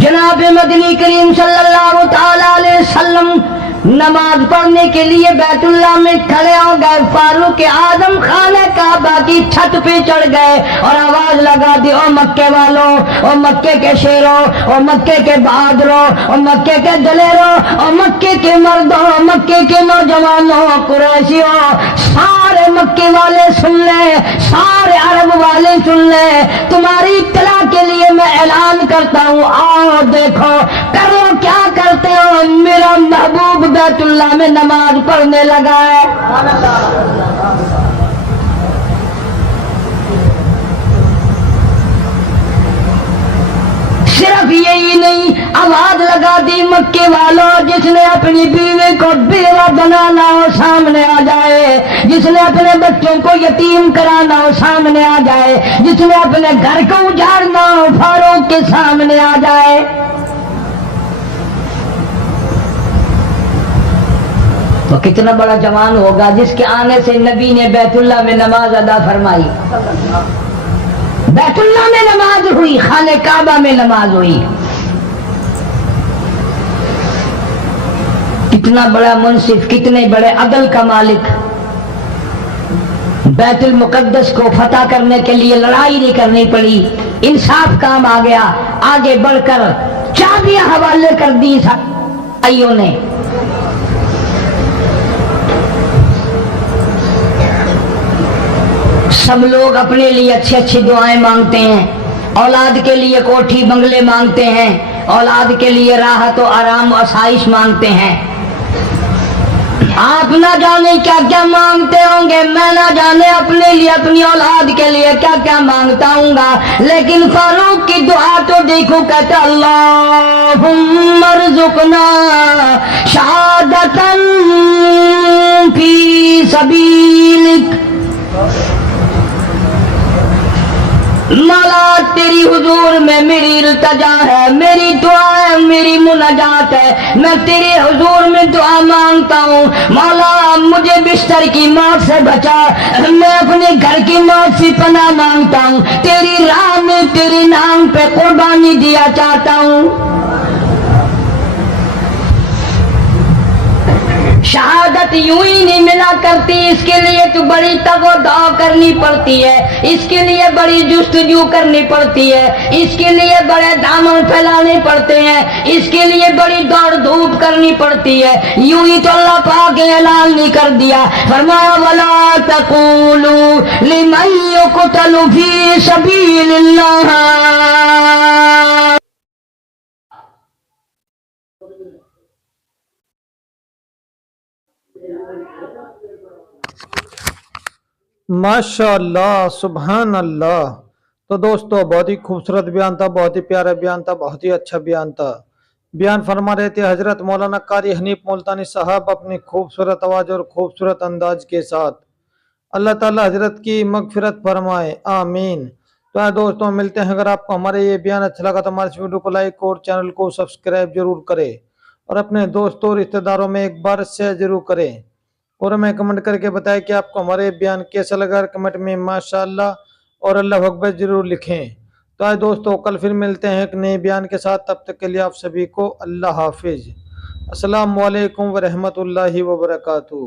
جناب مدنی کریم صلی اللہ تعالی علیہ وسلم نماز پڑھنے کے لیے بیت اللہ میں کھڑے ہو گئے، فاروق اعظم خانہ کعبہ کی چھت پہ چڑھ گئے اور آواز لگا دی، او مکے والوں، او مکے کے شیروں، او مکے کے بہادروں، او مکے کے دلیروں، او مکے کے مردوں، او مکے کے نوجوانوں، قریشیوں، سارے مکے والے سن لیں، سارے عرب والے سن لیں، تمہاری اطلاع کے لیے میں اعلان کرتا ہوں، آؤ دیکھو کرو کیا کرتے ہو، میرا محبوب بیت اللہ میں نماز پڑھنے لگا ہے۔ صرف یہی نہیں، آواز لگا دی مکے والوں، جس نے اپنی بیوی کو بیوہ بنانا ہو سامنے آ جائے، جس نے اپنے بچوں کو یتیم کرانا ہو سامنے آ جائے، جس نے اپنے گھر کو اجاڑنا ہو فاروق کے سامنے آ جائے۔ تو کتنا بڑا جوان ہوگا جس کے آنے سے نبی نے بیت اللہ میں نماز ادا فرمائی، بیت اللہ میں نماز ہوئی، خانہ کعبہ میں نماز ہوئی۔ کتنا بڑا منصف، کتنے بڑے عدل کا مالک، بیت المقدس کو فتح کرنے کے لیے لڑائی نہیں کرنی پڑی، انصاف کام آ گیا، آگے بڑھ کر چابیاں حوالے کر دی بھائیوں نے۔ سب لوگ اپنے لیے اچھی اچھی دعائیں مانگتے ہیں، اولاد کے لیے کوٹھی بنگلے مانگتے ہیں، اولاد کے لیے راحت و آرام و آسائش مانگتے ہیں، آپ نہ جانے کیا کیا مانگتے ہوں گے، میں نہ جانے اپنے لیے اپنی اولاد کے لیے کیا کیا مانگتا ہوں گا، لیکن فاروق کی دعا تو دیکھو، کہتا اللہم ارزقنا شہادتاً فی سبیلک، مولا تیری حضور میں میری التجا ہے، میری دعا ہے، میری مناجات ہے، میں تیری حضور میں دعا مانگتا ہوں، مولا مجھے بستر کی موت سے بچا، میں اپنے گھر کی موت سے پناہ مانگتا ہوں، تیری راہ میں تیرے نام پہ قربانی دیا چاہتا ہوں۔ شہادت یوں ہی نہیں ملا کرتی، اس کے لیے تو بڑی تگ و دو کرنی پڑتی ہے، اس کے لیے بڑی جستجو کرنی پڑتی ہے، اس کے لیے بڑے دامن پھیلانے پڑتے ہیں، اس کے لیے بڑی دوڑ دھوپ کرنی پڑتی ہے، یوں ہی تو اللہ پاک نے اعلان نہیں کر دیا، فرمایا وَلَا تَقُولُوا لِمَن يُقْتَلُ فِي سَبِيلِ اللَّهِ۔ ماشاء اللہ، سبحان اللہ۔ تو دوستو بہت ہی خوبصورت بیان تھا، بہت ہی پیارا بیان تھا، بہت ہی اچھا بیان تھا۔ بیان فرما رہے تھے حضرت مولانا قاری حنیف ملتانی صاحب اپنی خوبصورت آواز اور خوبصورت انداز کے ساتھ۔ اللہ تعالی حضرت کی مغفرت فرمائے، آمین۔ تو دوستوں ملتے ہیں، اگر آپ کو ہمارے یہ بیان اچھا لگا تو ہمارے اس ویڈیو کو لائک اور چینل کو سبسکرائب ضرور کریں، اور اپنے دوستوں اور رشتہ داروں میں ایک بار شیئر ضرور کریں، اور ہمیں کمنٹ کر کے بتائیں کہ آپ کو ہمارے بیان کیسا لگا۔ کمنٹ میں ماشاءاللہ اور اللہ اکبر ضرور لکھیں۔ تو آئے دوستو کل پھر ملتے ہیں ایک نئے بیان کے ساتھ، تب تک کے لیے آپ سبھی کو اللہ حافظ۔ السلام علیکم ورحمۃ اللہ وبرکاتہ۔